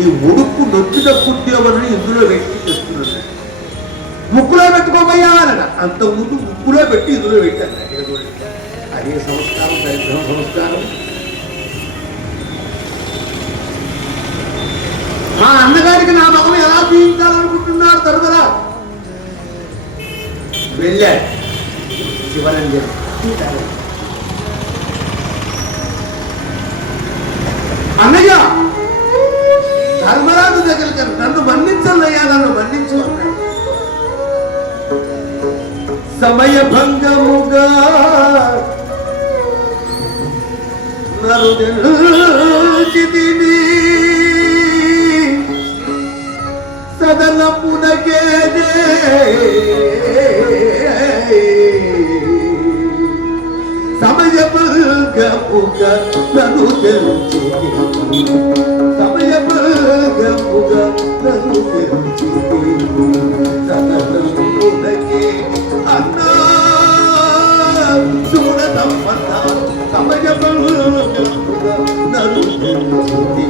ఈ ఉడుకు నొచ్చిన కుట్టేవని ఇందులో పెట్టి తెస్తున్నాడు. ముక్కులో పెట్టుకోమయ్యా అన్నాడు. అంత ముందు ముక్కులో పెట్టి ఇందులో పెట్టాను. అదే సంస్కారం, దరిద్ర సంస్కారం. మా అన్నగారికి నా మగం ఎలా జీవించాలనుకుంటున్నారు తరువాత వెళ్ళాడు శివరంజన్. అన్నయ్య ధర్మరాజు దగ్గరికి నన్ను మన్నించాలయ్యా, నన్ను మన్నించు అన్నాడు. సమయ భంగముగా నరుదెల్లు కొల్చితిని సదనమునకే సమయముగ నన్ను తెలుచితి సమయముగ నన్ను తెలుచితి సదనమునకే అన్నా చూడదమ్మన్న సమయముగ నన్ను తెలుచితి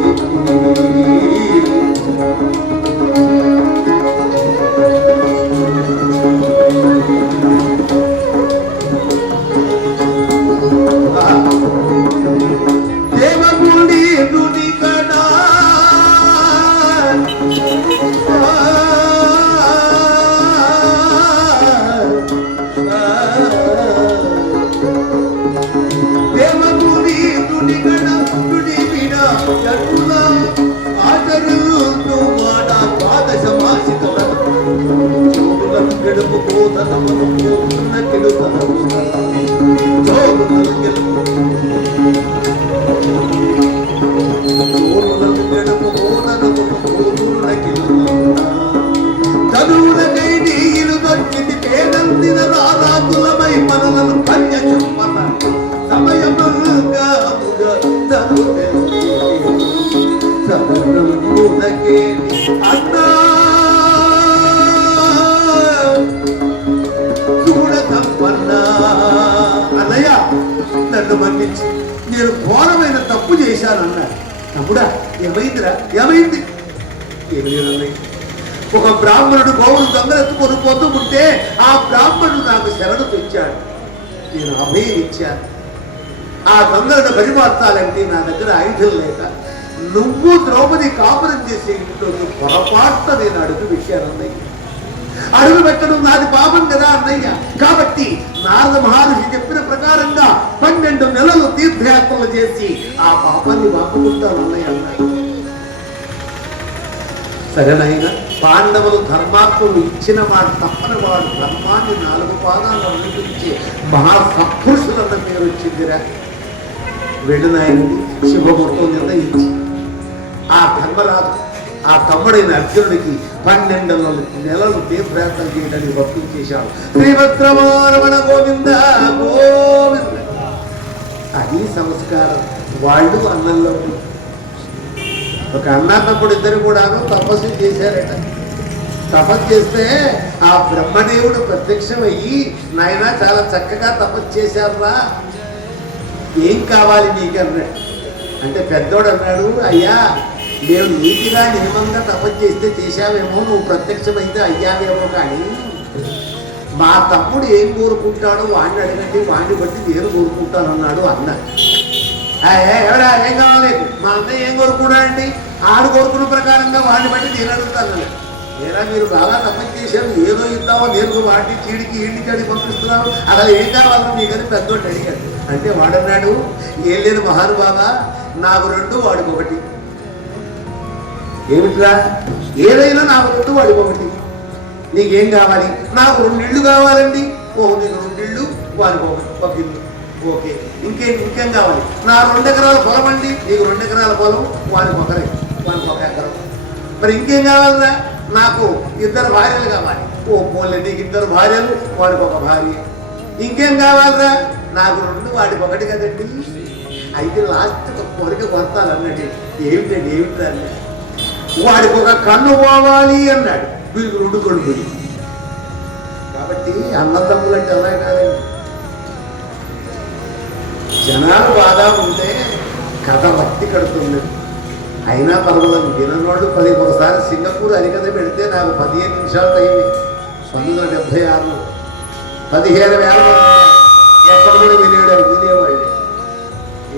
దేవముని నుడి కడా దేవముని నుడి కడా నుడి విడ జటుల ఆచరుతు వాడ పాదశ మాసిక వ్రతం గడుపు పోతనము పోతున్న కెడుతనము జోగులను గెలుపు చదువులకై నీరు దొరికింది పేదందిన రారాకులమై మనలను కన్య చుమ్మన సమయముగా అన్నా చూడ తప్పన్నా అన్నయ్య నన్ను మన్నించి నేను ఘోరమైన తప్పు చేశానన్నాడు. తమ్ముడా ఏమైందిరా ఏమైంది? ఏమి లేదన్నయ్య, ఒక బ్రాహ్మణుడు గోవులు దొంగలెత్తుకొని పోతూ ఉంటే ఆ బ్రాహ్మణుడు నాకు శరణు తెచ్చాడు. నేను అభయం ఇచ్చాను. ఆ దొంగలను పరిమార్చాలంటే నా దగ్గర ఆయుధం లేక నువ్వు ద్రౌపది కాపురం చేసే ఇంట్లోకి పొరపాటున నేను అడుగు పెట్టాను అన్నయ్య. అడుగు పెట్టడం నాది పాపం కదా అన్నయ్య. కాబట్టి నారద మహర్షి చెప్పిన ప్రకారంగా 12 నెలలు తీర్థయాత్రలు చేసి ఆ పాపాన్ని వాపుకుంటాను అన్నయ్య అన్నాడు. సరేనైనా పాండవులు ధర్మాత్ములు ఇచ్చిన మాట తప్పని వాడు ధర్మాన్ని 4 పాదాలు అనుసరించి మహాసత్పురుషులన్న పేరు వచ్చిందిరా. వెళ్ళినాయనది శుభముహూర్తం నిర్ణయించి ఆ ధర్మరాజు ఆ తమ్ముడైన అర్జునుడికి 12 నెలలు తీర్థయాత్ర చేయడానికి భక్తులు చేశాడు. శ్రీభద్రమారమణ గోవింద గోవింద. అది సంస్కారం. వాళ్ళు అన్నంలో ఒక అన్నా తమ్ముడు ఇద్దరు కూడాను తపస్సు చేశారట. తపస్సు చేస్తే ఆ బ్రహ్మదేవుడు ప్రత్యక్షమయ్యి నాయన చాలా చక్కగా తపస్సు చేశారా, ఏం కావాలి నీకు అన్నాడు. అంటే పెద్దోడు అన్నాడు, అయ్యా నేను నీతిగా నియమంగా తపస్సు చేస్తే చేశావేమో, నువ్వు ప్రత్యక్షమైతే అయ్యావేమో, కానీ మా తమ్ముడు ఏం కోరుకుంటాడో వాడిని అడగండి, వాడిని బట్టి నేను కోరుకుంటాను అన్నాడు అన్న. ఎవడా ఏం కావాలి? మా అన్నయ్య ఏం కోరుకున్నాడండి? ఆడు కోరుకున్న ప్రకారంగా వాడిని బట్టి నేను అడుగుతాను. ఏరా మీరు బాగా తపస్సు చేశారు, ఏదో ఇద్దామో నేను వాడిని చీడికి ఇంటికి అడిగి పంపిస్తున్నావు, అసలు ఏం కావాలో నీకని పెద్దోడు అడిగాడు. అంటే వాడన్నాడు, ఏం లేదు మహానుభావా, నాకు 2 వాడికి 1. ఏమిట్రా? ఏదైనా నాకు 2 వాడికి 1. నీకేం కావాలి? నాకు 2 ఇళ్ళు కావాలండి. ఓ నీకు 2 ఇళ్ళు, వాడికి 1 ఇల్లు. ఓకే, ఇంకేం కావాలి? నా 2 ఎకరాల పొలం అండి. నీకు 2 ఎకరాల పొలం, వాడికి 1 ఎకరం. మరి ఇంకేం కావాలరా? నాకు 2 భార్యలు కావాలి. ఓ పోలే, నీకు 2 భార్యలు, వాడికి 1 భార్య. ఇంకేం కావాలరా? నాకు 2, వాడికి 1 కదండి. అయితే లాస్ట్ ఒక కోరిక కొడతానన్నాడు. ఏమిటండి? ఏమిటా అన్నాడు. వాడికి 1 కన్ను పోవాలి అన్నాడు. వీళ్ళకి 2 కొడుకులు. కాబట్టి అన్నదమ్ములు అంటే అలా కాదండి. జనాలు బాగా ఉంటే కథ భక్తి కడుతుంది. అయినా పర్వాలేదు, వినోడు 11సారి సింగపూర్ హరికథ పెడితే నాకు 15 నిమిషాలు అయింది. 1976లో 15,000 ఎక్కడ కూడా వినేవాళ్ళు.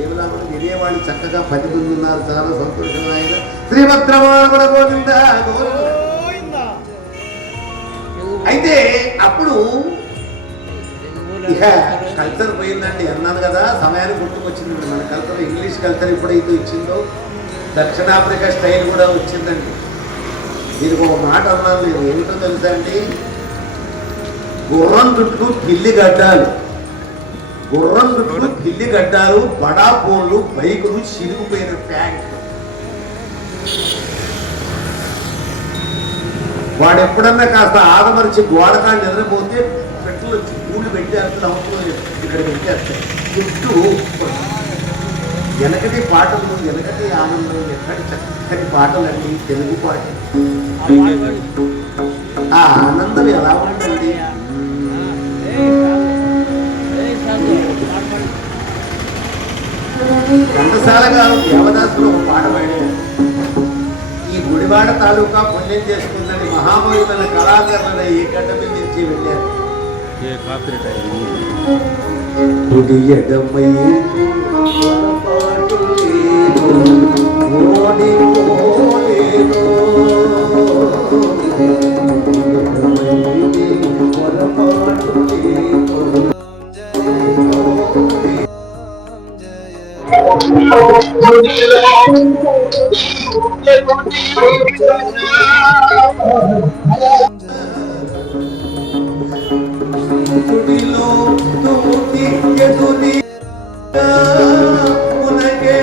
ఏమిలా కూడా వినేవాళ్ళు చక్కగా 10 మంది ఉన్నారు. చాలా సంతోషం. ఆయన శ్రీభద్రమారమణ గోవింద గోవింద. అయితే అప్పుడు ఇక కల్చర్ పోయిందండి అన్నాను కదా, సమయానికి గుర్తుకొచ్చింది. మన కల్చర్ ఇంగ్లీష్ కల్చర్ ఎప్పుడైతే వచ్చిందో దక్షిణాఫ్రికా స్టైల్ కూడా వచ్చిందండి. దీనికి ఒక మాట అన్నాను నేను, ఏమిటో తెలుసా అండి? గుర్రం చుట్టూ పిల్లి గడ్డాలు, గుర్రం గుడ్లు, ఢిల్లీ గడ్డాలు, బడా ఫోన్లు, బైకులు, చిరిగిపోయిన ప్యాంట్లు. వాడు ఎప్పుడన్నా కాస్త ఆదమరిచి గోడకా నిద్రపోతే పెట్టలు వచ్చి పూలు పెట్టేస్తారు, అవసరం ఇక్కడ పెట్టేస్తారు. చుట్టూ వెనకటి పాటలు, వెనకటి ఆనందం, ఎక్కడి చక్కటి పాటలండి తెలుగు పాటలు. ఆ ఆనందం ఎలా ఉందండి. ఘంటసాల గారు దేవదాసులో ఒక పాట పాడారు. ఈ గుడివాడ తాలూకా పుణ్యం చేసుకుందని మహామహిమైన కళాకారుల ఈ గడ్డ మీద నుంచి వెళ్ళారు. గుడి ఎడమై గుడిలో తూటి ఎదుని ఉనకే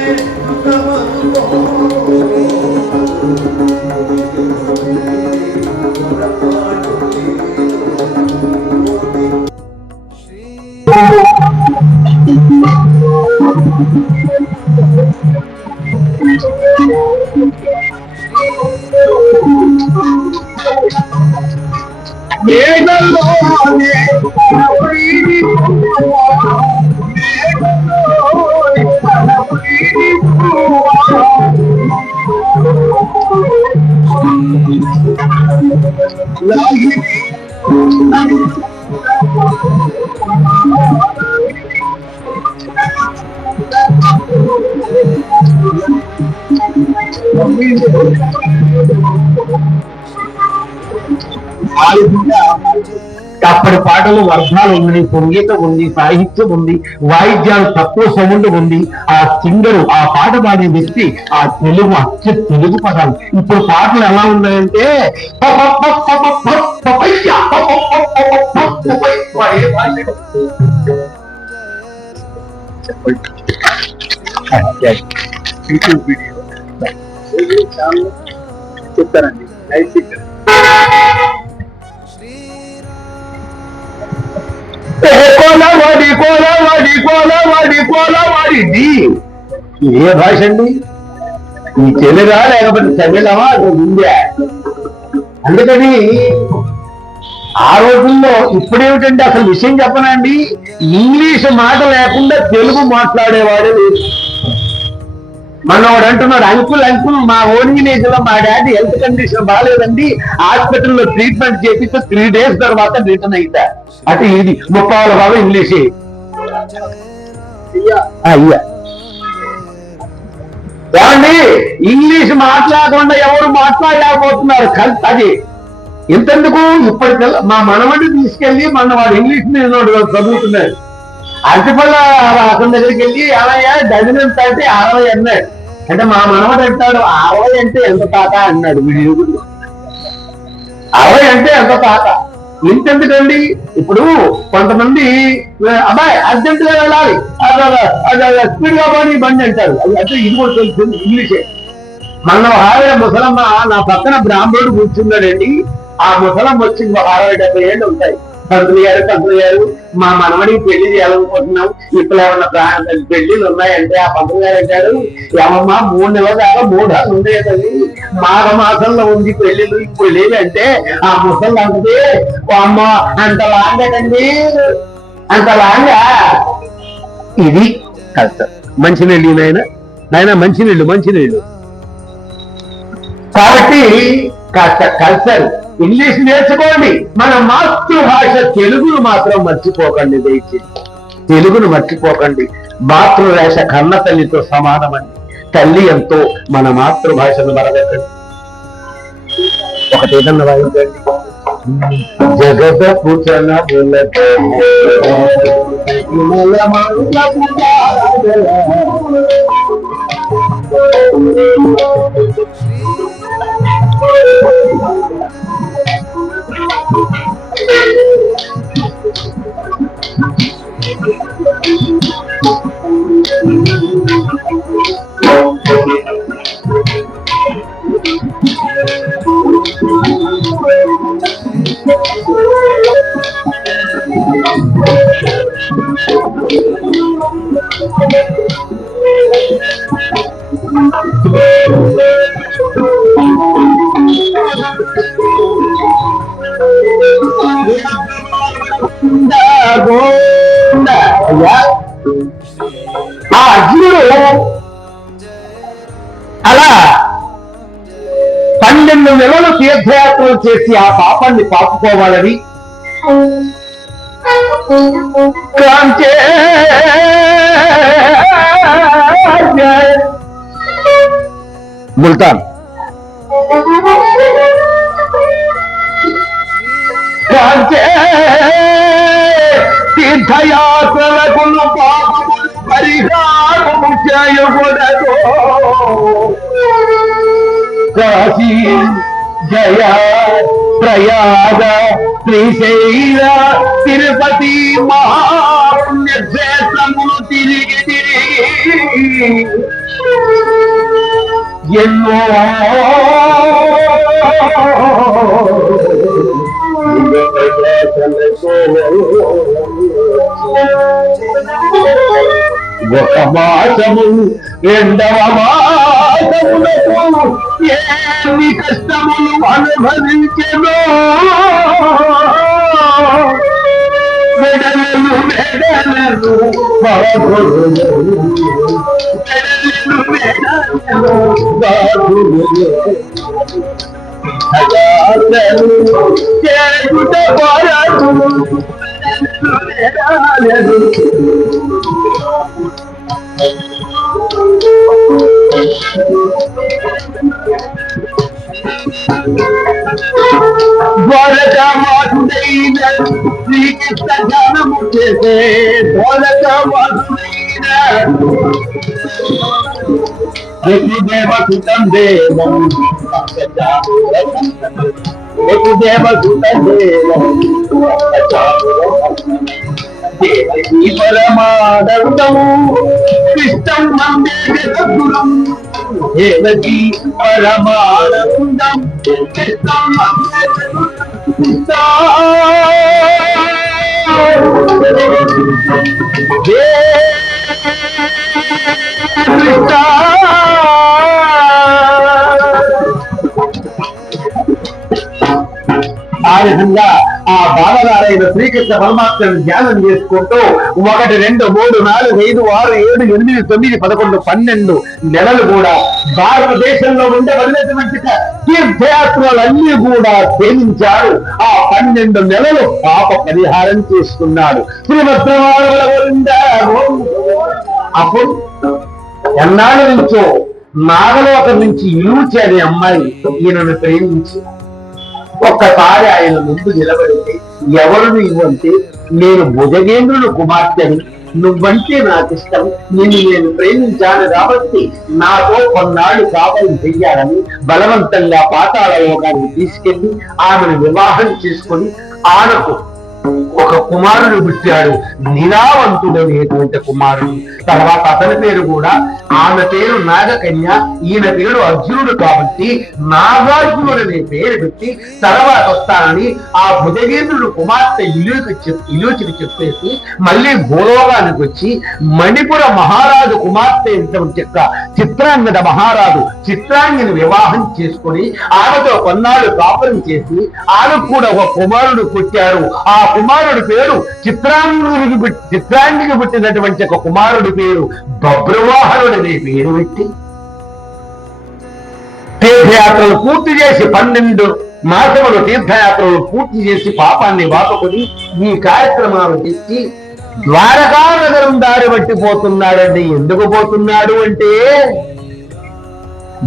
అప్పటి పాటలు వర్గాలు ఉన్నాయి, సంగీతం ఉంది, సాహిత్యం ఉంది, వాయిద్యాలు తక్కువ సౌండ్ ఉంది. ఆ సింగరు, ఆ పాట పాడే వ్యక్తి ఆ తెలుగు తెలుగు పదాలు. ఇప్పుడు పాటలు ఎలా ఉన్నాయంటే చెప్తారండి. కోలవాడి కోలవాడి కోలవాడి కోలవాడి ఏ భాష అండి? ఈ తెలుగా లేకపోతే తమిళమా హిందీ? అందుకని ఆ రోజుల్లో ఇప్పుడేమిటంటే అసలు విషయం చెప్పనండి, ఇంగ్లీష్ మాట లేకుండా తెలుగు మాట్లాడేవాడే లేదు. మనవాడు అంటున్నాడు, అంకుల్ అంకుల్ మా ఓన్ విలేజ్ లో మా డాడీ హెల్త్ కండిషన్ బాగాలేదండి, హాస్పిటల్లో ట్రీట్మెంట్ చేపిస్తే 3 days తర్వాత రిటర్న్ అయితా. అంటే ఇది 30 భాగం ఇంగ్లీషే. అయ్యా ఏమండి, ఇంగ్లీష్ మాట్లాడకుండా ఎవరు మాట్లాడలేకపోతున్నారు. అది ఇంతెందుకు, ఇప్పటి మా మనవడిని తీసుకెళ్లి వాడు ఇంగ్లీష్ మీద చదువుతున్నాడు. అరటిపళ్ళ అతని దగ్గరికి వెళ్ళి 60 డజన్ ఎంత అంటే 60 అన్నాడు. అంటే మా మనవడు అంటాడు 60 అంటే ఎంత తాత అన్నాడు. వీడు 60 అంటే ఎంత తాత. ఇంతెందుకండి, ఇప్పుడు కొంతమంది అబ్బాయి అర్జెంట్ గా వెళ్ళాలి, స్పీడ్ గా పోనీ బండి అంటారు. అంటే ఇది కూడా తెలుసు ఇంగ్లీషే. మన ఆవిడ ముసలమ్మ నా పక్కన బ్రాహ్మణుడు కూర్చున్నాడండి. ఆ ముసలమ్మ వచ్చి 60-70 ఏళ్ళు ఉంటాయి. పంతులు గారు మా మనవడికి పెళ్లి చేయాలనుకుంటున్నాం, ఇప్పుడు ఏమన్నా పెళ్లిళ్ళు ఉన్నాయంటే ఆ పంతులు గారు అంటాడు, ఏమమ్మా 3 నెలల దాకా 3 హాలు ఉండేది, మాఘ మాసంలో ఉంది పెళ్లిళ్ళు, ఇప్పుడు లేదంటే ఆ ముసలు అంటే అమ్మ అంత లాంగండి, అంత లాంగా. ఇది కల్చర్. మంచినీళ్ళు నాయన మంచినీళ్ళు. కాబట్టి కాస్త కల్చర్ ఇంగ్లీష్ నేర్చుకోండి, మన మాతృభాష తెలుగును మాత్రం మర్చిపోకండి. దయచేసి తెలుగును మర్చిపోకండి. మాతృభాష కన్న తల్లితో సమానమండి. తల్లి ఎంతో, మన మాతృభాషను మరవకండి. ఒకటి ఏదన్నా వాయించండి. జగత పుచన గోవింద. అయ్యా, ఆ అర్జునుడు అలా 12 నెలలు తీర్థయాత్రలు చేసి ఆ పాపాన్ని పాపుకోవాలని కాంచే ముల్తాన్ కాంచే తీర్థయాత్రలకు పాపములు పరిహారము చేయకూడదు. కాశీ జయ ప్రయాగ శ్రీశైల తిరుపతి మహాపుణ్యక్షేత్రములు తిరిగి ఎన్నో ఒక మాసము రెండవ మాసములకు ఏమి కష్టములు అనుభవించెనో మెడలను మెడలను బాధులు మెడలను మెడలను బాధులు చేయుట పరదు మెడలను ద్వారకామాతుడైన శ్రీకృష్ణ ధ్యానము చేసే ద్వారకామాతుడైన దేవసుతం దేవం దేవసుతం దేవం దేవీ పరమానందము కృష్ణం వందే జగద్గురం. దేవకీ పరమానందం కృష్ణం వందే ఆ విధంగా ఆ బాలగారైన శ్రీకృష్ణ పరమాత్మను ధ్యానం చేసుకుంటూ 1, 2, 3, 4, 5, 6, 7, 8, 9, 11, 12 నెలలు కూడా భారతదేశంలో ఉండబడినటువంటి తీర్థయాత్రలన్నీ కూడా సేవించాడు. ఆ 12 నెలలు పాప పరిహారం చేసుకున్నాడు. అప్పుడు ఎన్నాళ్ళ నుంచో నాగలోకం నుంచి యూచి అనే అమ్మాయి ఈయనను ప్రేమించి ఒక్కసారి ఆయన ముందు నిలబడితే, ఎవరు నువ్వంటే నేను భుజగేంద్రుడు కుమార్తెని, నువ్వంటే నాకు ఇష్టం, నేను ప్రేమించాను కాబట్టి నాతో కొన్నాళ్ళు కాపురం చెయ్యాలని బలవంతంగా పాతాళ లోకానికి తీసుకెళ్లి ఆమెను వివాహం చేసుకొని ఆమెకు ఒక కుమారుడు పుట్టాడు, నీలావంతుడనేటువంటి కుమారుడు. తర్వాత అతని పేరు కూడా, ఆమె పేరు నాగకన్య, ఈయన పేరు అర్జునుడు కాబట్టి నాగార్జునుడు అనే పేరు పెట్టి తర్వాత వస్తానని ఆ భుజగేంద్రుడు కుమార్తె ఇలుచికి చెప్పేసి మళ్ళీ భూలోకానికి వచ్చి మణిపుర మహారాజు కుమార్తె యొక్క చిత్రాంగద మహారాజు చిత్రాంగిని వివాహం చేసుకుని ఆమెతో కొన్నాళ్ళు కాపురం చేసి ఆమెకు కూడా ఒక కుమారుడు పుట్టారు. ఆ కుమారుడి పేరు చిత్రాంగికి పుట్టినటువంటి ఒక కుమారుడి పేరు బభ్రవాహనుడు అనే పేరు పెట్టి తీర్థయాత్రలు పూర్తి చేసి 12 మాసములు తీర్థయాత్రలు పూర్తి చేసి పాపాన్ని వాపుకొని ఈ కార్యక్రమాలు తెచ్చి ద్వారకా నగరం దారి పట్టిపోతున్నాడండి. ఎందుకు పోతున్నాడు అంటే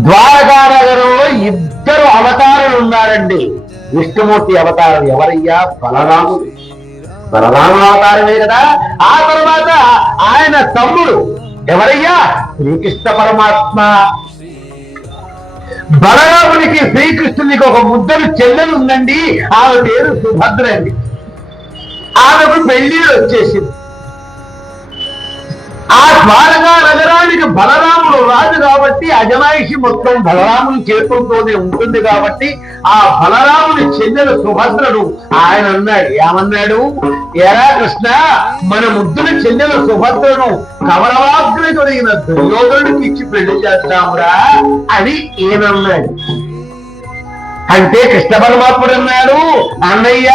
ద్వారకా నగరంలో 2 అవతారాలు ఉన్నారండి. విష్ణుమూర్తి అవతారం ఎవరయ్యా? బలరాముడు. బలరాముడు అవతారమే కదా. ఆ తర్వాత ఆయన తమ్ముడు ఎవరయ్యా? శ్రీకృష్ణ పరమాత్మ. బలరామునికి శ్రీకృష్ణునికి ఒక ముద్దరు చెల్లెలు ఉందండి, ఆమె పేరు సుభద్ర అండి. ఆమెకు పెళ్లి వచ్చేసింది. ఆ ద్వారకా నగరానికి బలరాముడు రాజు కాబట్టి అజమాయిషి మొత్తం బలరాముని చేతులతోనే ఉంటుంది కాబట్టి ఆ బలరాముని చెల్లెలు సుభద్రను ఆయన అన్నాడు. ఏమన్నాడు? ఎరా కృష్ణ, మన ముద్దుల చెల్లెలు సుభద్రను కౌరవాగ్ని కలిగిన దుర్యోధనుడికి ఇచ్చి పెళ్లి చేద్దామురా అని ఈయనన్నాడు. అంటే కృష్ణ పరమాత్ముడు అన్నాడు, అన్నయ్య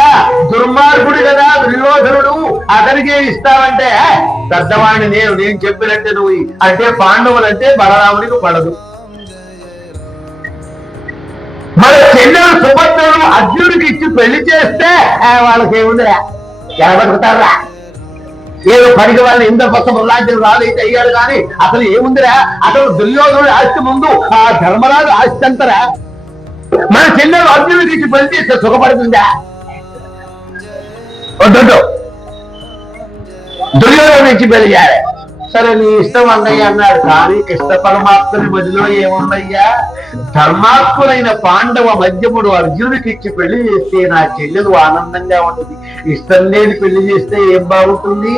దుర్మార్గుడు కదా దుర్యోధనుడు, అతనికే ఇస్తావంటే పెద్దవాడిని నేను చెప్పినట్టే నువ్వు అంటే పాండవులంటే బలరాముడికి పడదు. మన చెల్లెలు సుభద్రను అర్జునుడికి ఇచ్చి పెళ్లి చేస్తే వాళ్ళకి ఏముందిరా, ఎలా బతుకుతారా? ఏదో పనికి వాళ్ళని ఇంత పక్క రాజ్యం రాలైతే అయ్యాడు కానీ అసలు ఏముందిరా? అసలు దుర్యోధనుడి ఆస్తి ముందు ఆ ధర్మరాజు ఆస్తి అంతరా? మన చెల్లెలు అర్జునుడికి ఇచ్చి పెళ్లి చేస్తే సుఖపడుతుందా? వద్దు, దుర్యోధను ఇచ్చి పెళ్లి చేయాలి. సరే నీ ఇష్టం అన్నయ్య అన్నాడు. కానీ కృష్ణ పరమాత్మని మధ్యలో ఏముందయ్యా? ధర్మాత్ములైన పాండవ మధ్యముడు అర్జునుడికి ఇచ్చి పెళ్లి చేస్తే నా చెల్లెలు ఆనందంగా ఉంటుంది. ఇష్టం లేని పెళ్లి చేస్తే ఏం బాగుంటుంది?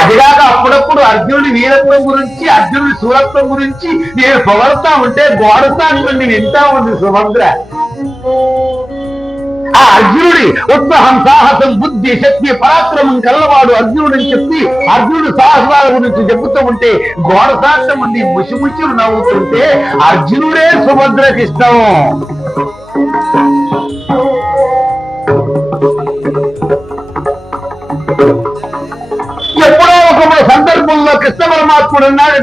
అదిగాక అప్పుడప్పుడు అర్జునుడి వీరత్వం గురించి, అర్జునుడి శూరత్వం గురించి నేను పొగడతా ఉంటే గోడతా అనుకోండి వింటా ఉంది సుభద్ర. ఆ అర్జునుడి ఉత్సాహం, సాహసం, బుద్ధి, శక్తి, పరాక్రమం కల్లవాడు అర్జునుడు అని చెప్పి అర్జునుడి సాహసాల గురించి చెబుతూ ఉంటే గోడ సాక్ష్యం మంది ముసిముసిలు నవ్వుతుంటే అర్జునుడే సుభద్రకి ఇష్టం. ఎప్పుడో ఒక సందర్భంలో కృష్ణ పరమాత్ముడు అన్నాడు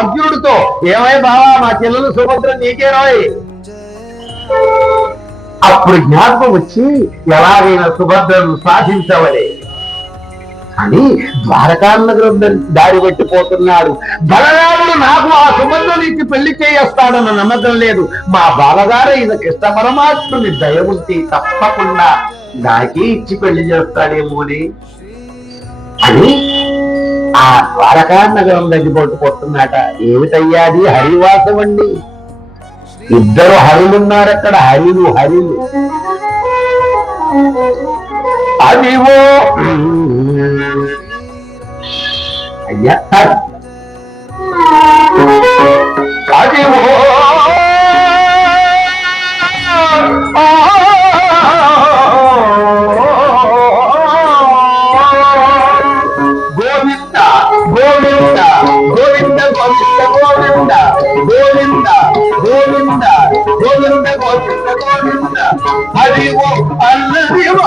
అర్జునుడితో, ఏమై బావా మా చెల్లెలు సుభద్ర నీకే రాయ్. అప్పుడు జ్ఞాపకం వచ్చి ఎలాగైనా సుభద్రను సాధించవలే అని ద్వారకానగరం దారి పెట్టిపోతున్నాడు. బలరాముడు నాకు ఆ సుభద్రనికి పెళ్లి చేస్తాడన్న నమ్మకం లేదు. మా బాలగారు ఈయన కృష్ణ పరమాత్ముని దయ ఉంటే తప్పకుండా నాకే ఇచ్చి పెళ్లి చేస్తాడేమోని అని ఆ ద్వారకానగరం దగ్గర పట్టుకుంటున్నాట. ఏమిటయ్యాది? హరివాసం అండి. ఇద్దరు హరులున్నారు అక్కడ, హరిలు. అదివో అయ్యా, అదివో గోవింద గోవింద గోవింద గోవింద గోవింద గోవింద గోవింద గోవింద గోవింద హరివో అల్లదివో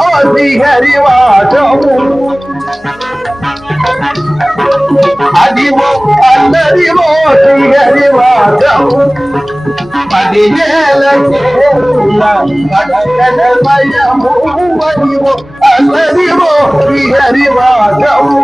హరివాసము, అదివో అల్లదివో హరివాసము, 10,000 పడకడమయము, అదివో అల్లదివో హరివాసము.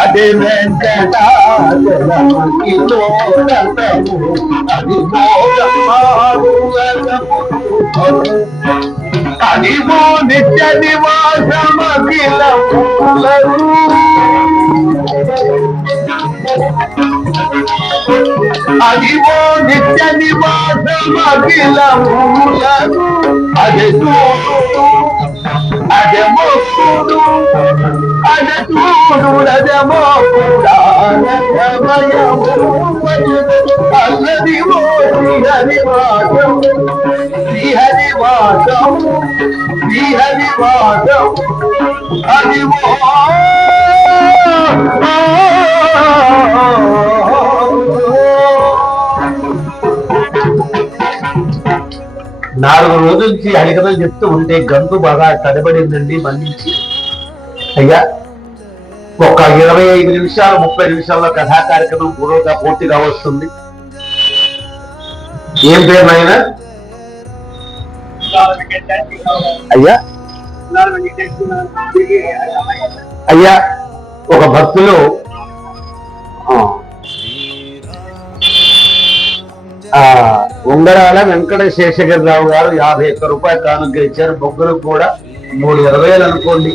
అది వెంకటాచలము అది అదివో నిత్య నివాసమఖిలము, అదివో నిత్య నివాసమఖిలము, అది చూడు అదే మొక్కుడు, అదే చూడు అదే మొక్కుడానమయము, అల్లదివో శ్రీహరివాసం, శ్రీహరివాసం, శ్రీహరివాసం, అదివో 4 రోజుల నుంచి హరికథలు చెప్తూ ఉంటే గంతు బాగా తడబడిందండి. మళ్ళించి అయ్యా ఒక 25 నిమిషాలు 30 నిమిషాల్లో కథా కార్యక్రమం పూర్తిగా వస్తుంది. ఏం పేరు నాయన? అయ్యా అయ్యా ఒక భక్తులు ఉంగరాల వెంకట శేషగిరిరావు గారు 51 రూపాయలు కానుక ఇచ్చారు. బొగ్గులకు కూడా 320 అనుకోండి.